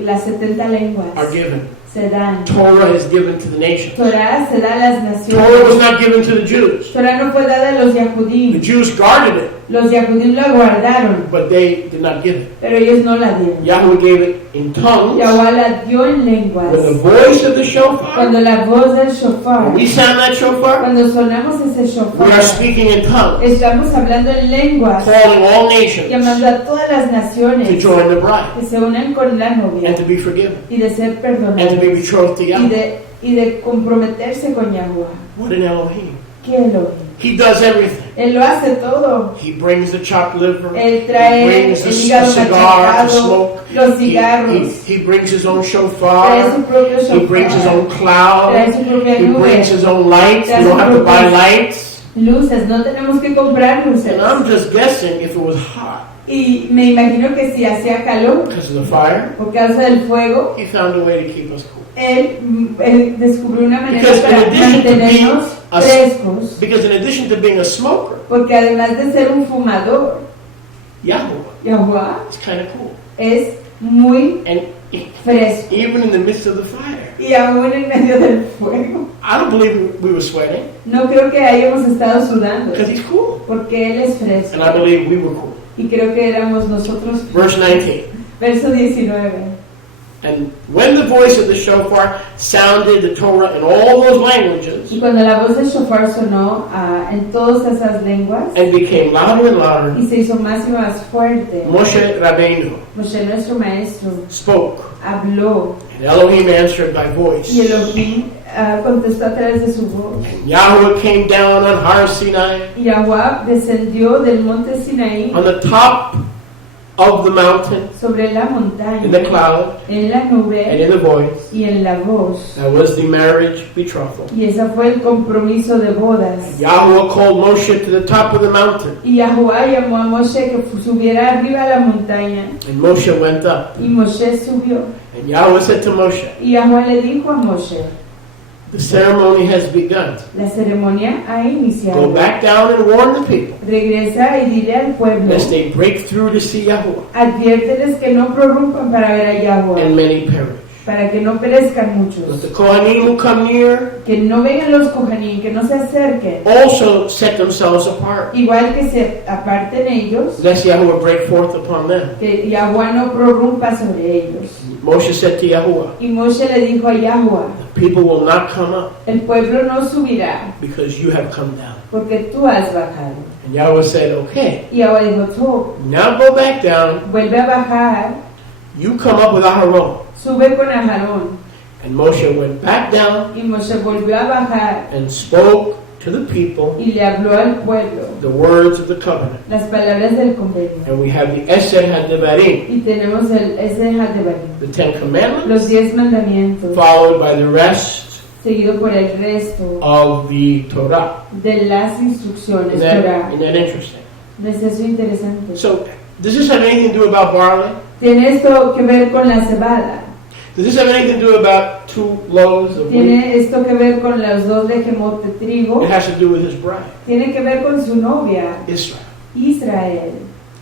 las 70 lenguas are given. se dan. Torah is given to the nation. Torah se da a las Torah was naciones. not given to the Jews. Torah no fue dada a los The Yahudim. Jews guarded it, Los Yahudim la guardaron, but they did not give it. pero ellos no la dieron. Yahweh gave it in tongues. Yahweh la dio en lenguas. When the voice of the shofar, Cuando la voz del shofar, when we sound that shofar, cuando sonamos ese we are shofar, speaking in tongues, estamos hablando en lenguas, calling all nations llamando a todas las to naciones join the bride que se unen con la novia and to be forgiven y de ser and to be perdonados betrothed to Yahweh. y de comprometerse con Yahweh. What an Elohim. ¿Qué Elohim? He does everything. Él lo hace todo. He brings the chopped liver. Él He trae brings the el hígado cigar, the machacado, smoke. los He, cigarros, he brings his own trae shofar. su propio He brings his shofar, own cloud. trae su propia He nube, brings his own lights. We trae don't su have to buy propia- lights. luces. No tenemos que comprar luces. And I'm just guessing if it was hot Y me imagino que si hacía calor because of the fire, por causa del fuego, he found a way to keep us cool. él descubrió una manera Because in para addition to mantenernos a- frescos, Because in addition to being a smoker, porque además de ser un fumador, Yahweh Yahweh is kind of cool. es muy And fresco. even in the midst of the fire, Y aún en medio del fuego, I don't believe we were sweating no creo que hayamos estado sudando, because he's cool. porque él es fresco. And I believe we were cool. Y creo que éramos nosotros. Verse 19. Verso 19. And when the voice of the shofar sounded the Torah in all those languages Y cuando la voz del shofar sonó en todas esas lenguas and became louder and louder, y se hizo más y más fuerte, Moshe Rabbeinu Moshe nuestro maestro spoke, habló and Elohim answered by voice. y Elohim contestó a través de su voz. And Yahweh came down on Har Sinai, Y Yahweh descendió del monte Sinaí on the top of the mountain, sobre la montaña, in the cloud, en la and nube in the voice. y en la voz. That was the marriage betrothal. Y ese fue el compromiso de bodas. Yahweh called Moshe to the top of the mountain, Y Yahuwah llamó a Moshe que subiera arriba a la montaña. and Moshe went up. Y Moshe subió. And Yahweh said to Moshe, Y Yahuwah le dijo a Moshe, the ceremony has begun. la ceremonia ha Go iniciado. back down and warn the people, Regresa y dile al pueblo, lest they break through to see Yahweh, adviérteles que no prorrumpan para ver a Yahuwah, and many perish. para que no perezcan Let muchos. the Kohanim who come near Que no vengan los Kohanim, que no se acerquen. also set themselves apart, Igual que se aparten ellos, lest Yahweh break forth upon them. que Yahuwah no prorrumpa sobre ellos. Moshe said to Yahweh, Y Moshe le dijo a Yahuwah, people will not come up el pueblo no subirá, because you have come down. porque tú has bajado. And Yahweh said, okay, Y Yahuwah dijo, tú now go back down. vuelve a bajar, You come up with Aharon. sube con Aarón. And Moshe went back down Y Moshe volvió a bajar and spoke to the people y le habló al pueblo the words of the covenant. las palabras del convenio. And we have the Esed HaDevarim, Y tenemos ese Hadebarim, the Ten los Commandments, 10 mandamientos, followed by the rest seguido por el resto of the Torah. de las instrucciones Isn't Torah. that interesting? ¿No es eso interesante? So, does this have anything to do about barley? Tiene esto que ver con la cebada. Does this have anything to do about 2 loaves of wheat? Tiene esto que ver con los 2 lejemot de trigo. It has to do with his bride, Tiene que ver con su novia, Israel. Israel.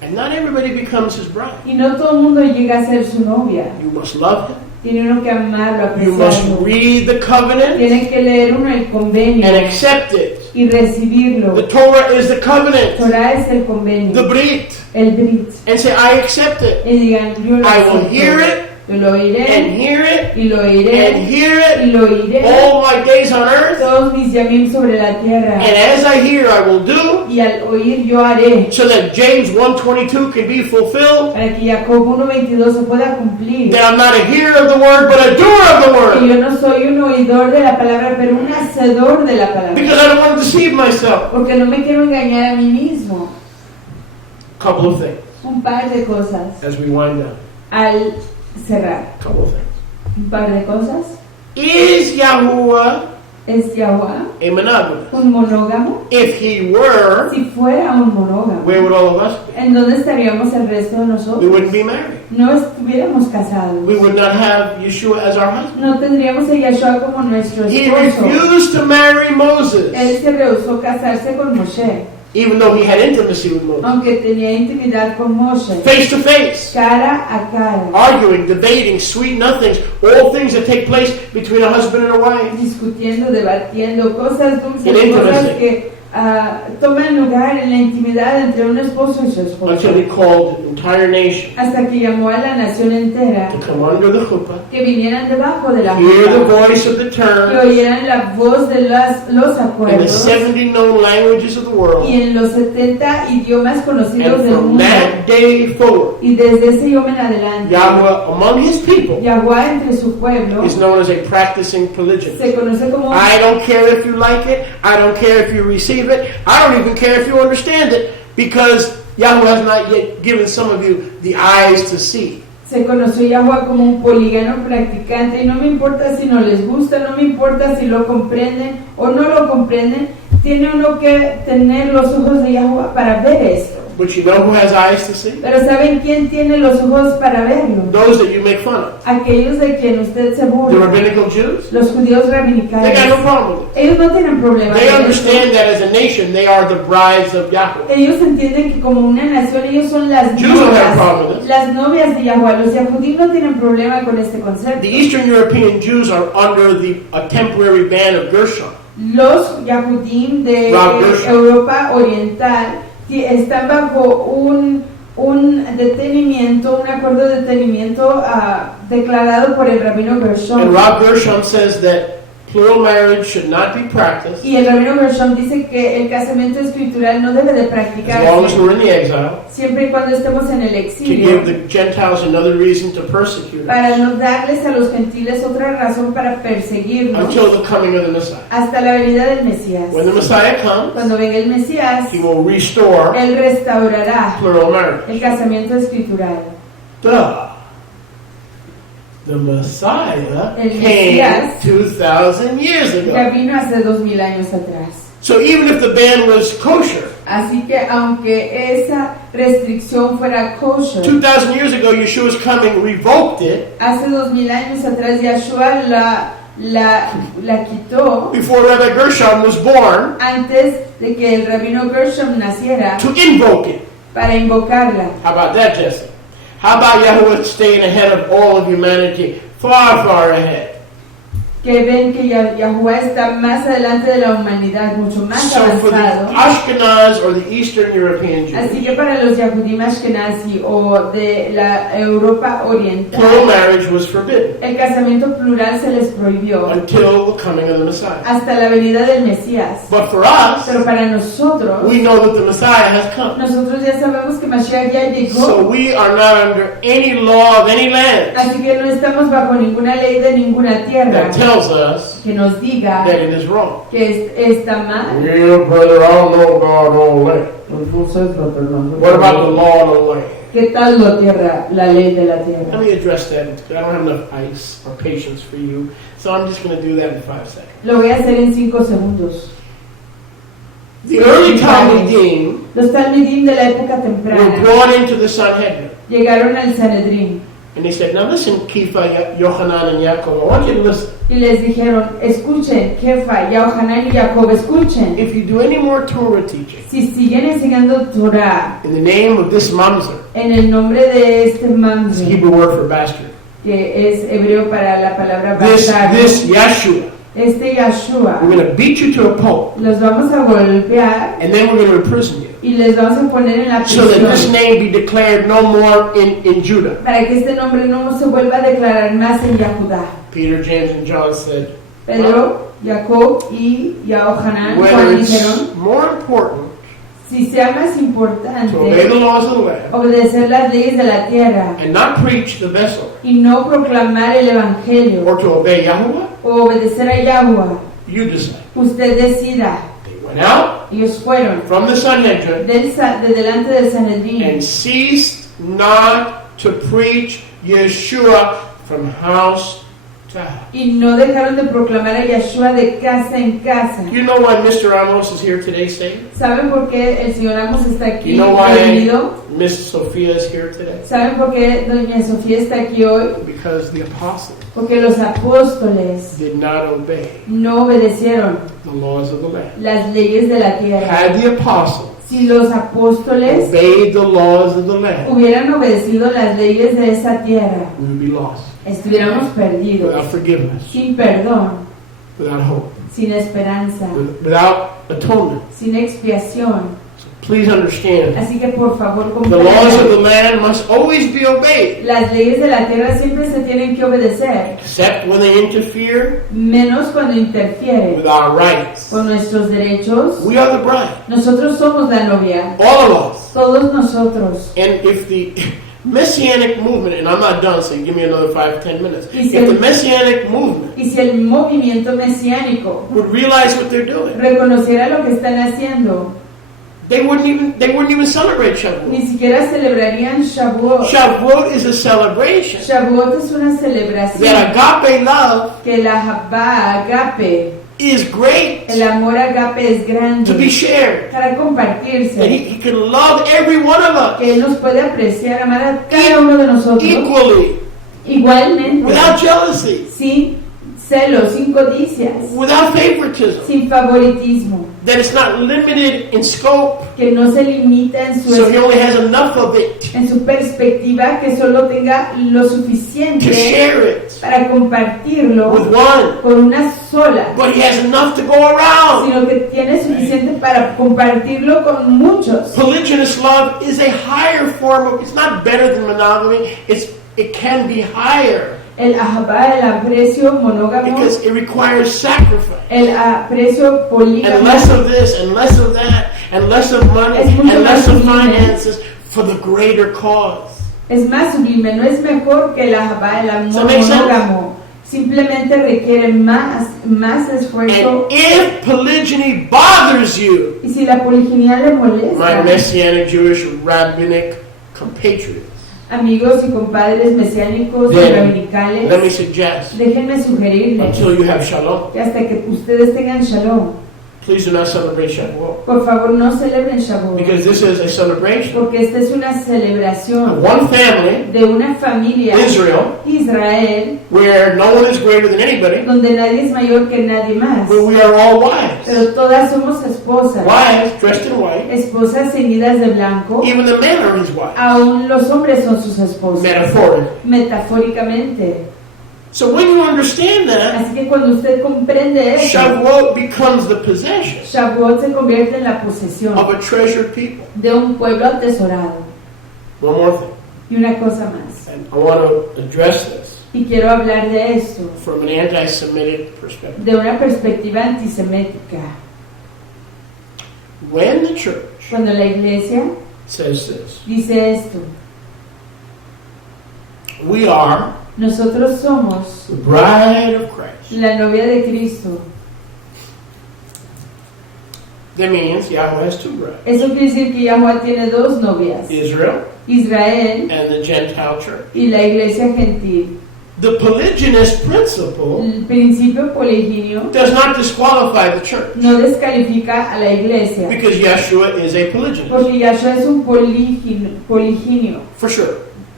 And not everybody becomes his bride. Y no todo el mundo llega a ser su novia. You must love him. Tiene uno que amarlo, You must apreciarlo. read the covenant Tiene que leer uno el convenio and accept it. y recibirlo. The Torah is the covenant, Torah es el convenio, the Brit. el Brit. And say, I accept it. Y digan, yo lo I will acepto. hear it, Yo lo and oiré, hear it, y lo and oiré, hear y it lo oiré. all my days on earth. Todos mis yamim sobre la tierra. And as I hear, I will do, Y al oír yo haré. so that James 1:22 can be fulfilled. Para que Jacob 1:22 se pueda cumplir. That I'm not a hearer of the word, but a doer of the Que word. yo no soy un oidor de la palabra, pero un hacedor de la palabra. Because I don't want to deceive myself. Porque no me quiero engañar a mí mismo. Couple of things Un par de cosas as we wind down. al cerrar. Couple of things. Un par de cosas. Is Yahuwah ¿Es Yahuwah a monogamist? un monógamo? If he were, Si fuera un monógamo, where would all of us be? ¿en dónde estaríamos el resto de We nosotros? wouldn't be married. No estuviéramos casados. We would not have Yeshua as our husband. No tendríamos a Yahshua como nuestro He esposo. refused to marry Moses, Él se rehusó casarse con Moshe, even though he had intimacy with Moses. aunque tenía intimidad con Moshe, Face to face, cara a cara, arguing, debating, sweet nothings, all things that take place between a husband and a wife. discutiendo, debatiendo, cosas dulces, In cosas intimacy. que toman lugar en la intimidad entre un esposo y su esposa. Until he called the entire nation Hasta que llamó a la nación entera to come under the chuppah, que vinieran debajo de la hear the jupa, voice of the que term oyeran la voz de los in the acuerdos 70 known languages of the world. y en los 70 idiomas conocidos And del from mundo. that day forward, Y desde ese idioma en adelante, Yahweh among his people Yahuwah entre su pueblo is known as a practicing polygamist. se conoce como I don't care if you like it. I don't care if you receive it. I don't even care if you understand it, because Yahweh has not yet given some of you the eyes to see. Se conoció Yahuwah como un polígamo practicante y no me importa si no les gusta, no me importa si lo comprenden o no lo comprenden, tiene uno que tener los ojos de Yahuwah para ver esto. But you know who has eyes to see? Pero ¿saben quién tiene los ojos para verlo? Those that you make fun of. Aquellos de quien usted se The burla, rabbinical Jews? los judíos They rabinicales. got no problem with it. Ellos no tienen problema. They con understand esto. that as a nation, they are the brides of Yahweh. Ellos entienden que como una nación ellos son las Jews don't have a problem with novias, it. las novias de Yahuwah. Los judíos no tienen problema con este concepto. The Eastern European Jews are under a temporary ban of Gershon. Los Yahudim de Rob Gershon. Europa Oriental están bajo un detenimiento, un acuerdo de detenimiento declarado por el rabino And Gershon. Rob Gershon says that Plural marriage should not be practiced Y el rabino Gershom dice que el casamiento escritural no debe de as long as practicarse we're in the exile, siempre y cuando estemos en el to exilio, give the Gentiles another reason to persecute us para no darles a los gentiles otra razón para perseguirnos until the coming of the Messiah. hasta la venida del Mesías. When the Messiah comes, Cuando venga el Mesías, he will restore Él restaurará plural marriage. el casamiento escritural. Duh. The Messiah El came Mesías 2,000 years Ya ago. vino hace 2000 años atrás. So even if the ban was kosher, Así que aunque esa restricción fuera kosher, 2,000 years ago Yeshua's coming revoked it. hace 2000 años atrás Yahshua la quitó Before Rabbi Gershom was born, antes de que el rabino Gershom naciera to invoke it. para invocarla. How about that, Jesse? How about Yahuwah staying ahead of all of humanity, far, far ahead? Que ven que Yahuwah está más adelante de la humanidad, mucho más So for the avanzado. Ashkenaz or the Eastern European Así Jews, que para los Yahudim Ashkenazi o de la Europa plural Oriental, marriage was forbidden el casamiento plural se les prohibió until the coming of the Messiah. hasta la venida del Mesías. But for us, Pero para nosotros, we know that the Messiah has come. nosotros ya sabemos que Mashiach ya So llegó. we are not under any law of any land Así que no estamos bajo ninguna ley de ninguna tierra that tells us que nos diga that it is wrong. que está mal. Yeah, brother, I don't know God all way. What about the law of the land? ¿Qué tal la ley de la Let tierra? me address that. I don't have enough ice or patience for you, so I'm just going to do that in 5 seconds. Lo voy a hacer en 5 segundos. The early Talmudim Los Talmidim de la época were temprana brought into the Sanhedrin. llegaron al Sanedrín And they said, now listen, Kifa, Yochanan, and Yaakov, I want you to listen. y les dijeron, escuchen, Jefa, Yohanan y Jacob, escuchen. If you do any more Torah teaching Si siguen enseñando Torah in the name of this mamzer, en el nombre de este it's the mamre, Hebrew word for bastard, que es hebreo para la palabra this bastardo, Yeshua, este Yahshua, we're going to beat you to a pulp, los vamos a golpear and then we're going to imprison you, y les vamos a poner en la so that this prisión name be declared no more in Judah. para que este nombre no se vuelva a declarar más en Yahudá. Peter, James, and John said, Pedro, Jacob y Yohanan whether dijeron, it's more important si sea más to obey importante the laws of the land obedecer las leyes de la tierra and not preach the vessel, y no proclamar el evangelio or to obey Yahuwah, o obedecer a Yahuwah, you decide. usted decida. They went out Ellos fueron from the Sanhedrin de delante del Sanedrín and ceased not to preach Yeshua from house to house. y no dejaron de proclamar a Yahshua de casa en casa. You know why Mr. Amos is here today, State? ¿Saben por qué el Señor Amos está aquí You know why reunido? Miss Sophia is here today? ¿Saben por qué Doña Sofía está aquí hoy? Because the apostles Porque los apóstoles did not obey no obedecieron the laws of the land. las leyes de la tierra. Had the apostles Si los apóstoles obeyed the laws of the land, hubieran obedecido las leyes de esa tierra, we would be lost. estuviéramos perdidos, Without forgiveness, sin perdón, without hope, sin esperanza, without atonement. sin expiación. So please understand, Así que por favor the laws of comprendan, the land must always be obeyed, las leyes de la tierra siempre se tienen que obedecer, except when they interfere menos cuando interfieren with our rights. con nuestros derechos. We are the bride, Nosotros somos la novia, all of us. todos nosotros. And if the Messianic movement, and I'm not done, so you give me another 5-10 minutes. Y si If el- the Messianic movement Y si el movimiento mesiánico would realize what they're doing, reconociera lo que están haciendo, they wouldn't even celebrate Shavuot. ni siquiera celebrarían Shavuot. Shavuot is a celebration Shavuot es una that celebración agape love que la Habá, agape, is great el amor agape es to be grande shared. para That compartirse, he can love every one of us que Él nos puede apreciar, amar a cada uno de nosotros equally, igualmente, without jealousy, sin celos, sin codicias, without favoritism. sin favoritismo, That it's not limited in scope, que no se limita en so he only has enough of it su perspectiva, que solo tenga lo to suficiente share it para compartirlo with one. con una sola, But he has enough to go around. sino que tiene suficiente para compartirlo con muchos. Polygynous love is a higher form of, it's not better than monogamy, it can be higher El ahabá, el aprecio monógamo, because it requires sacrifice. el aprecio And polígamo, less of this, and less of that, and less of money, Es mucho and less más of sublime. finances for the greater cause. es más sublime, no es mejor que el ahabá, el amor Does that make sense? monógamo. Simplemente requiere más esfuerzo. And if polygyny bothers you, Y si la poliginia le my molesta, Messianic Jewish rabbinic compatriots, amigos y compadres mesiánicos y then let me rabinicales, suggest, déjenme sugerirles until you have shalom, que hasta que ustedes tengan shalom, please do not celebrate Shavuot, por favor no celebren Shavuot, because this is a celebration porque esta es una of celebración one family, de una familia, Israel, Israel, where no one is greater than anybody, donde nadie es mayor que nadie más, but we are all wives. pero todas somos esposas, Wives dressed in white, esposas ceñidas de blanco. even the men are his wives, Aún los hombres son sus esposas, metaphorically. metafóricamente. So when you understand that, Así que cuando usted comprende eso, Shavuot becomes the possession Shavuot se convierte en la posesión of a treasured people. de un pueblo atesorado. One more thing, Y una cosa más, and I want to address this y quiero hablar de esto from an anti-Semitic perspective. de una perspectiva antisemética. When the church Cuando la iglesia says this, dice esto, we are nosotros somos the bride of Christ, la novia de Cristo. that means Yahweh has two brides, Eso quiere decir que Yahweh tiene dos novias, Israel Israel and the Gentile church. y la iglesia gentil. The polygynous principle El principio poliginio does not disqualify the church, no descalifica a la iglesia, because Yeshua is a polygynist, porque Yahshua es un poliginio, for sure.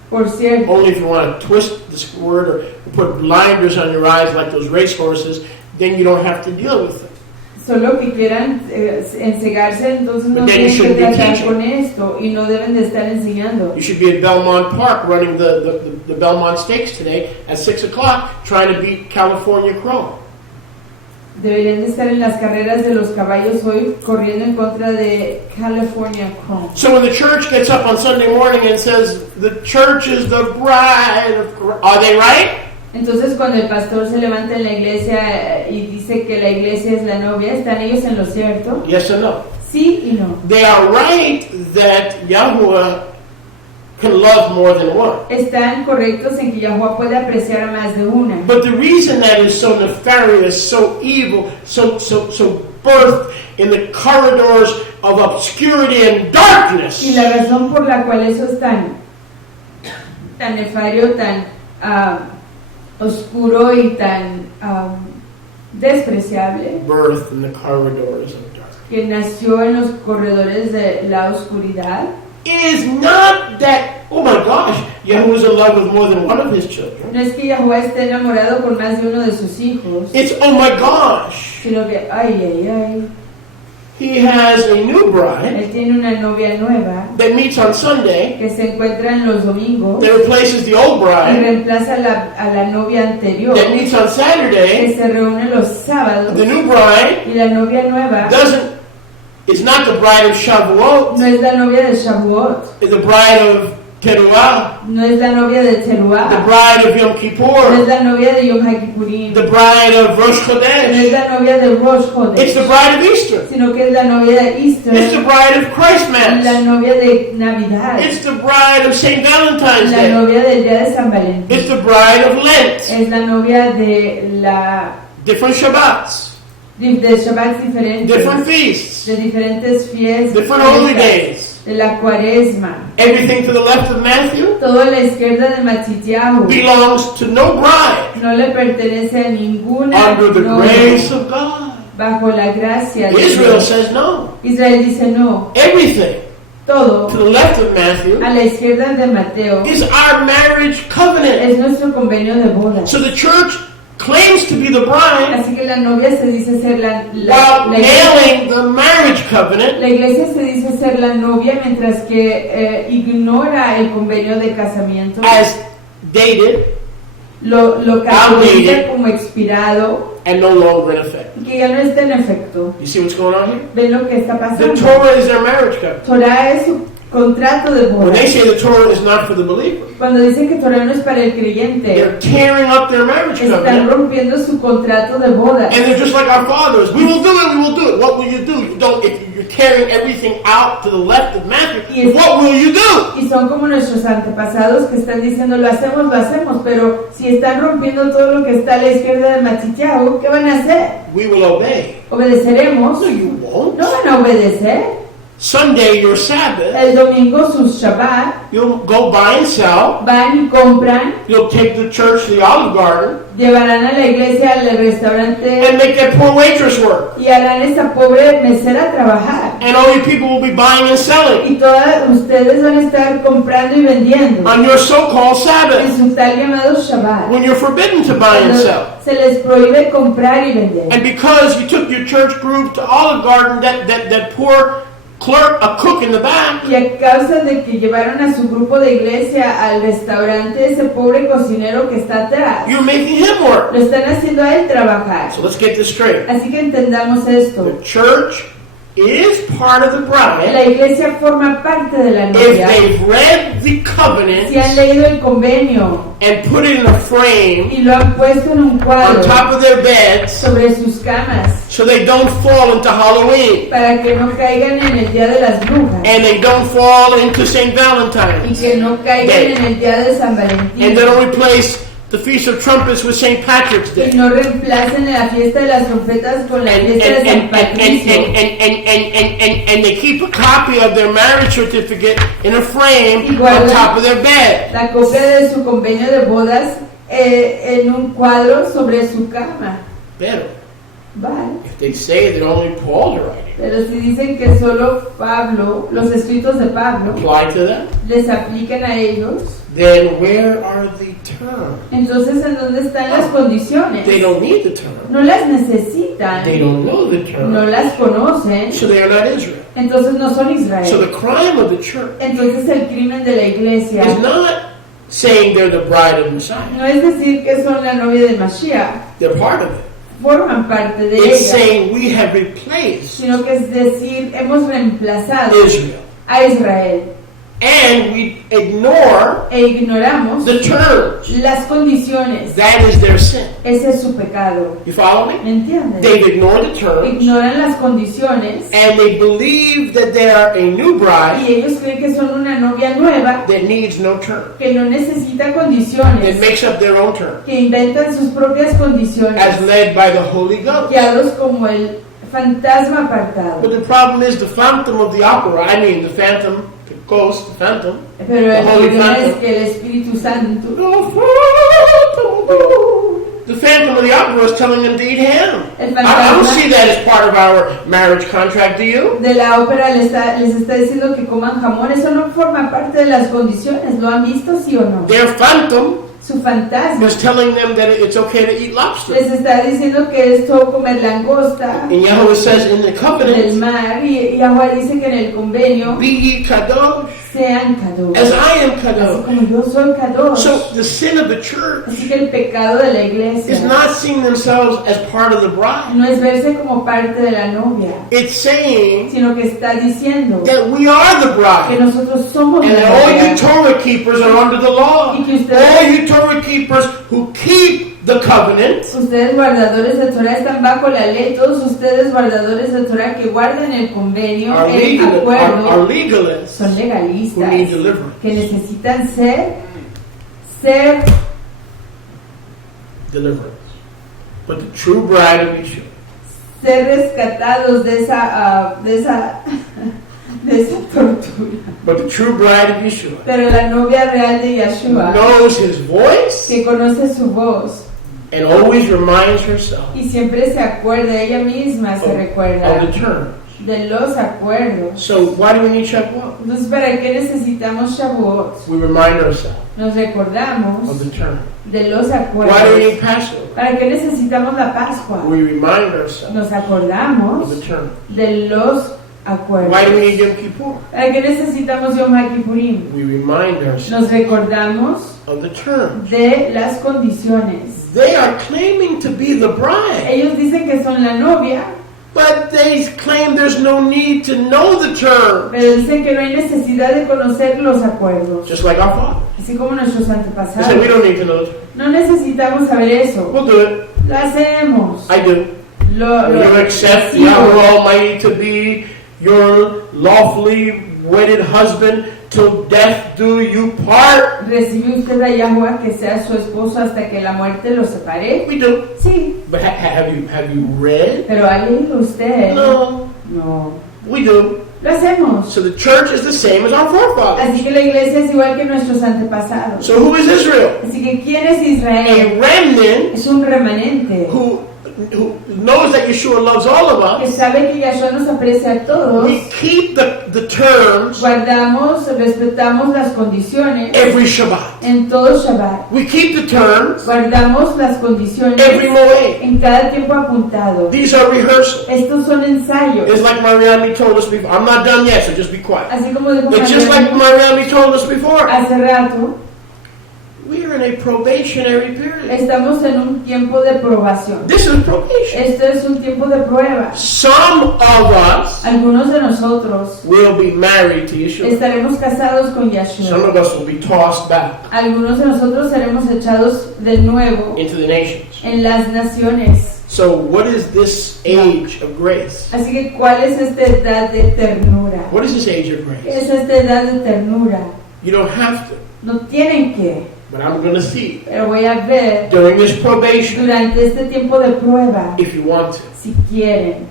por cierto. Only if you want to twist this word or put blinders on your eyes like those racehorses, then you don't have to deal with it. Solo que quieran encegarse, entonces no But then you tienen que shouldn't be tratar teaching. con esto y no deben de estar enseñando. You should be at Belmont Park running the Belmont Stakes today at 6 o'clock trying to beat California Chrome. Deberían de estar en las carreras de los caballos hoy corriendo en contra de California Chrome. So when the church gets up on Sunday morning and says, the church is the bride of Christ, are they right? Entonces cuando el pastor se levanta en la iglesia y dice que la iglesia es la novia, ¿están ellos en lo cierto? Yes or no? Sí y no. They are right that Yahweh can love more than one. Están correctos en que Yahweh puede apreciar a más de una. But the reason that is so nefarious, so evil, so birthed in the corridors of obscurity and darkness Y la razón por la cual eso es tan nefario, tan oscuro y tan despreciable, birthed in the corridors of darkness que nació en los corredores de la oscuridad, is not that, oh my gosh, Yahweh is in love with more than one of his children. no es que Yahweh esté enamorado con más de uno de sus hijos, It's, oh my gosh, sino que, ay, he has a new bride él tiene una novia nueva that meets on Sunday, que se encuentra en los domingos that replaces the old y bride reemplaza a la novia anterior that meets on que Saturday. se reúne los sábados, The new bride y la novia nueva is not the bride of Shavuot, no es la novia de Shavuot, it's the bride of Teruah, no es la novia de the Teruah, bride of Yom no es Kippur, la novia de Yom HaKippurim, the bride of Rosh no es Chodesh. la novia de Rosh It's the Chodesh, bride of Easter. sino que es la novia de Easter, It's the bride of la Christmas. novia de Navidad, It's the bride of St. Valentine's la Day. novia del día de San Valentín, It's the bride of Lent. es la novia de Different Shabbats, Shabbats diferentes, different feasts, de diferentes fiestas, different holy days. de la Cuaresma. Everything to the left of Matthew Todo a la izquierda de Matityahu belongs to no bride no le pertenece a ninguna under the novia, grace of God. bajo la gracia de Israel Dios. says no. Israel dice no, Everything todo to the left of Matthew a la izquierda de Mateo is our marriage covenant. es nuestro convenio de boda. So the church claims to be the bride Así que la novia se dice ser while nailing the marriage covenant la iglesia se dice ser la novia mientras que ignora el convenio de casamiento, as dated lo califica como expirado and no longer in effect. y que ya no está en efecto. You see what's going on here? ¿Ven lo que está The pasando? Torah is their marriage covenant. Torah es contrato de When they bodas. say the Torah is not for the believer, Cuando dicen que Torah no es para el creyente, they're tearing up their marriage están covenant. rompiendo su contrato de bodas. And they're just like our fathers. We will do it, we will do it. What will you do? You don't, if you're carrying everything out to the left of Matthew, what will you do? Y son como nuestros antepasados que están diciendo lo hacemos, pero si están rompiendo todo lo que está a la izquierda de Matitiao, ¿qué van a hacer? We will obey. ¿Obedeceremos? No, you won't. ¿No van a obedecer? Sunday, your Sabbath, El domingo, su Shabbat, you'll go buy and sell. van y compran, You'll take the church to the Olive Garden llevarán a la iglesia al restaurante and make that poor waitress work. y harán a esta pobre mesera trabajar. And all you people will be buying and selling Y todas ustedes van a estar comprando y vendiendo on your so-called en Sabbath su tal llamado Shabbat. when you're forbidden to buy and Cuando sell. se les prohíbe comprar y vender. And because you took your church group to Olive Garden, that poor clerk, a cook in the back, Y a causa de que llevaron a su grupo de iglesia al restaurante, ese pobre cocinero que está atrás, you're making him work. lo están haciendo a él trabajar. So let's get this straight. Así que entendamos esto. The church is part of the bride La iglesia forma parte de la if novia. they've read the covenant Si han leído el convenio and put it in a frame y lo han puesto en un on cuadro top of their beds sobre sus camas so they don't fall into Halloween para que no caigan en el día de las brujas and they don't fall into St. y Valentine's que no caigan en el día de San Valentín and they don't replace the Feast of Trumpets with St. Patrick's y Day. no reemplacen la fiesta de las trompetas con la fiesta de San Patricio. And they keep a copy of their marriage certificate in a frame Igual on top of their bed. La copia de su convenio de bodas en un cuadro sobre su cama. Pero Vale. if they say that only Paul's writing Pero si dicen que solo Pablo, los escritos de Pablo, apply to them, les aplican a ellos, then where are the terms? entonces ¿en dónde están las condiciones? They don't need the term. No las necesitan, They don't know the no term. las conocen, So they are not Israel. entonces no son So Israel. the crime of the church Entonces el crimen de la iglesia is not saying they're the bride of Messiah. no es decir que son la novia de Mashiach, They're part of it. forman parte de It's ella, saying we have replaced sino que es decir, hemos reemplazado Israel. a Israel And we ignore e ignoramos the terms. las condiciones. That is their sin. Ese es su pecado. You follow me? ¿Me entiendes? They've ignored the terms Ignoran las condiciones and they believe that they are a new bride y ellos creen que son una novia nueva that needs no term. que no necesita That condiciones, makes up their own term. que inventan sus propias condiciones, As led by the Holy Ghost. guiados como el fantasma apartado. But the problem is the phantom of the opera, the phantom, the ghost, the phantom. Pero el Holy problema es Phantom. que el Espíritu Santo, The phantom of the opera is telling them to eat ham. el I don't fantasma see that as part of our marriage contract, do you? de la ópera les está diciendo que coman jamón. Eso no forma parte de las condiciones. ¿Lo han visto, sí o no? Their phantom Su fantasma is telling them that it's okay to eat lobster. les está diciendo que es todo comer langosta And Yahweh says in the del covenant, mar, y Yahweh dice que en el convenio be ye kadosh sean kadosh, as I am así kadosh. como yo soy kadosh. So the sin of the church Así que el pecado de la is iglesia not seeing themselves as part of the bride. no es verse como parte de la novia, It's saying sino que está diciendo that we are the que bride. nosotros somos And la that all you novia. Torah keepers are under the law. Y que ustedes- All you Torah keepers who keep the covenant Ustedes guardadores de Torah están bajo la ley. Todos ustedes guardadores de Torah que guardan el convenio, are el legal, acuerdo, are legalists son who legalistas need deliverance. que necesitan ser Deliverance. But the true bride of Yeshua rescatados de esa de esa tortura. But the true bride of Yeshua Pero la novia real de Yeshua, knows his voice que conoce su voz and always reminds herself y siempre se acuerda, ella misma se of recuerda the terms. de los acuerdos. So why do we need Shavuot? Entonces, ¿para qué necesitamos Shavuot? We remind ourselves Nos recordamos of the terms. de los Why do we acuerdos. need Passover? ¿Para qué necesitamos la Pascua? We remind ourselves Nos of acordamos the terms. de los acuerdos. Why do we need Yom Kippur? ¿Para qué necesitamos Yom HaKippurim? We remind ourselves Nos recordamos of the terms. de las condiciones. They are claiming to be the bride, Ellos dicen que son la novia, But they claim there's no need to know the term. Pero dicen que no hay necesidad de conocer los acuerdos, Just like our Father. así como nuestros They antepasados. say we don't need to know the term. No necesitamos saber eso. We'll do it. Lo hacemos. I do. Lo You accept sigo. Yahweh Almighty to be your lawfully wedded husband till death do you part. ¿Recibe usted a Yahweh que sea su esposo hasta que la muerte los separe? We do. Sí. But have you read? Pero ¿ha leído usted? No. No. We do. Lo hacemos. So the church is the same as our forefathers. Así que la iglesia es igual que nuestros antepasados. So who is Israel? Así que ¿quién es A Israel? remnant Es un remanente who knows that Yeshua loves all of que us. sabe que Yahshua nos aprecia a todos. We keep the terms Guardamos, respetamos las condiciones every Shabbat. en todo Shabbat. We keep the terms Guardamos las condiciones every Moed. en cada tiempo apuntado. These are rehearsals. Estos son ensayos. It's like Mariami told us before. I'm not done yet, so just be quiet. Así como dijo It's just like Mariano Mariami told us before. hace rato, We are in a probationary period. estamos en un tiempo de probación. This is probation. Esto es un tiempo de prueba. Some of us Algunos de nosotros will be married to Yeshua. estaremos casados con Some Yahshua. of us will be tossed back Algunos de nosotros seremos echados de nuevo into the nations. en las naciones. So what is this age of grace? Así que, ¿cuál es esta edad de ternura? What is this age of ¿Qué grace? es esta edad de ternura? You don't have to, No tienen que, but I'm going to see pero voy a ver during this probation durante este tiempo de prueba, if you want to. si quieren.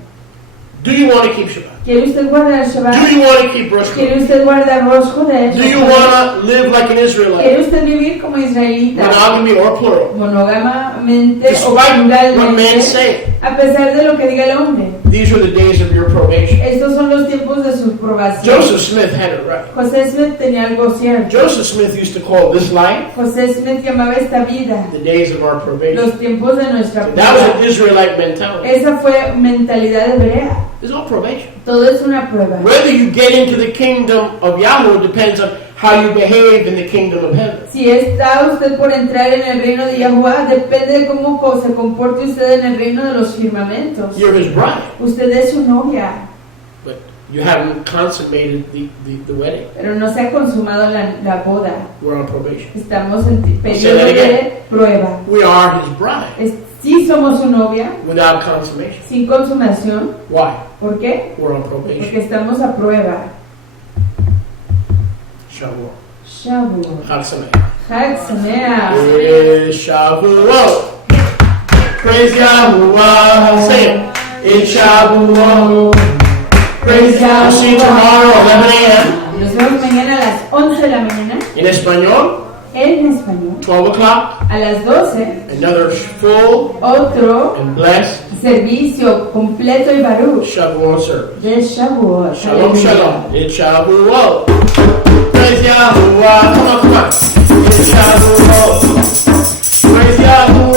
Do you want to keep Shabbat? ¿Quiere usted guardar Do Shabbat? you want to keep Rosh ¿Quiere Hashanah? usted guardar Rosh Chodesh? Do you want to live like an Israelite? ¿Quiere usted vivir como israelita? Monogamy or plural? Monógamamente o Despite what men pluralmente, say, a pesar de lo que diga el hombre. these are the days of your probation. Estos son los tiempos de su probación. Joseph Smith had it right. José Smith tenía algo cierto. Joseph Smith used to call this life José Smith llamaba esta vida the days of our probation. los tiempos de nuestra That was an prueba. Israelite mentality. Esa fue mentalidad hebrea. It's all probation. Todo es una prueba. Whether you get into the kingdom of Yahweh depends on how you behave in the kingdom of heaven. Si está usted por entrar en el reino de Yahuwah, depende de cómo se comporte usted en el reino de los firmamentos. You're his bride, Usted es su novia, but you haven't consummated the wedding. pero no se ha consumado la boda. We're on probation. Estamos en Say periodo that again. de prueba. We are his bride Sí somos su novia, without consummation. sin consumación. Why? ¿Por qué? We're on probation. Porque estamos a prueba. Shavuot. Shavuot. Chag Sameach. Chag Sameach. It is Shavuot. Praise Yahuwah. Say it. It's Shavuot. Praise Yahuwah. We'll see you tomorrow, 11 a.m. Nos vemos mañana a las 11 de la mañana In español, en español. 12 o'clock. A las 12, Another full otro and blessed servicio completo y baruch Shavuot service. de Shavuot. Shalom, Aleluya. shalom. It's Shavuot. Praise Yahuwah. Come on, come on. It's Shavuot. Praise Yahuwah.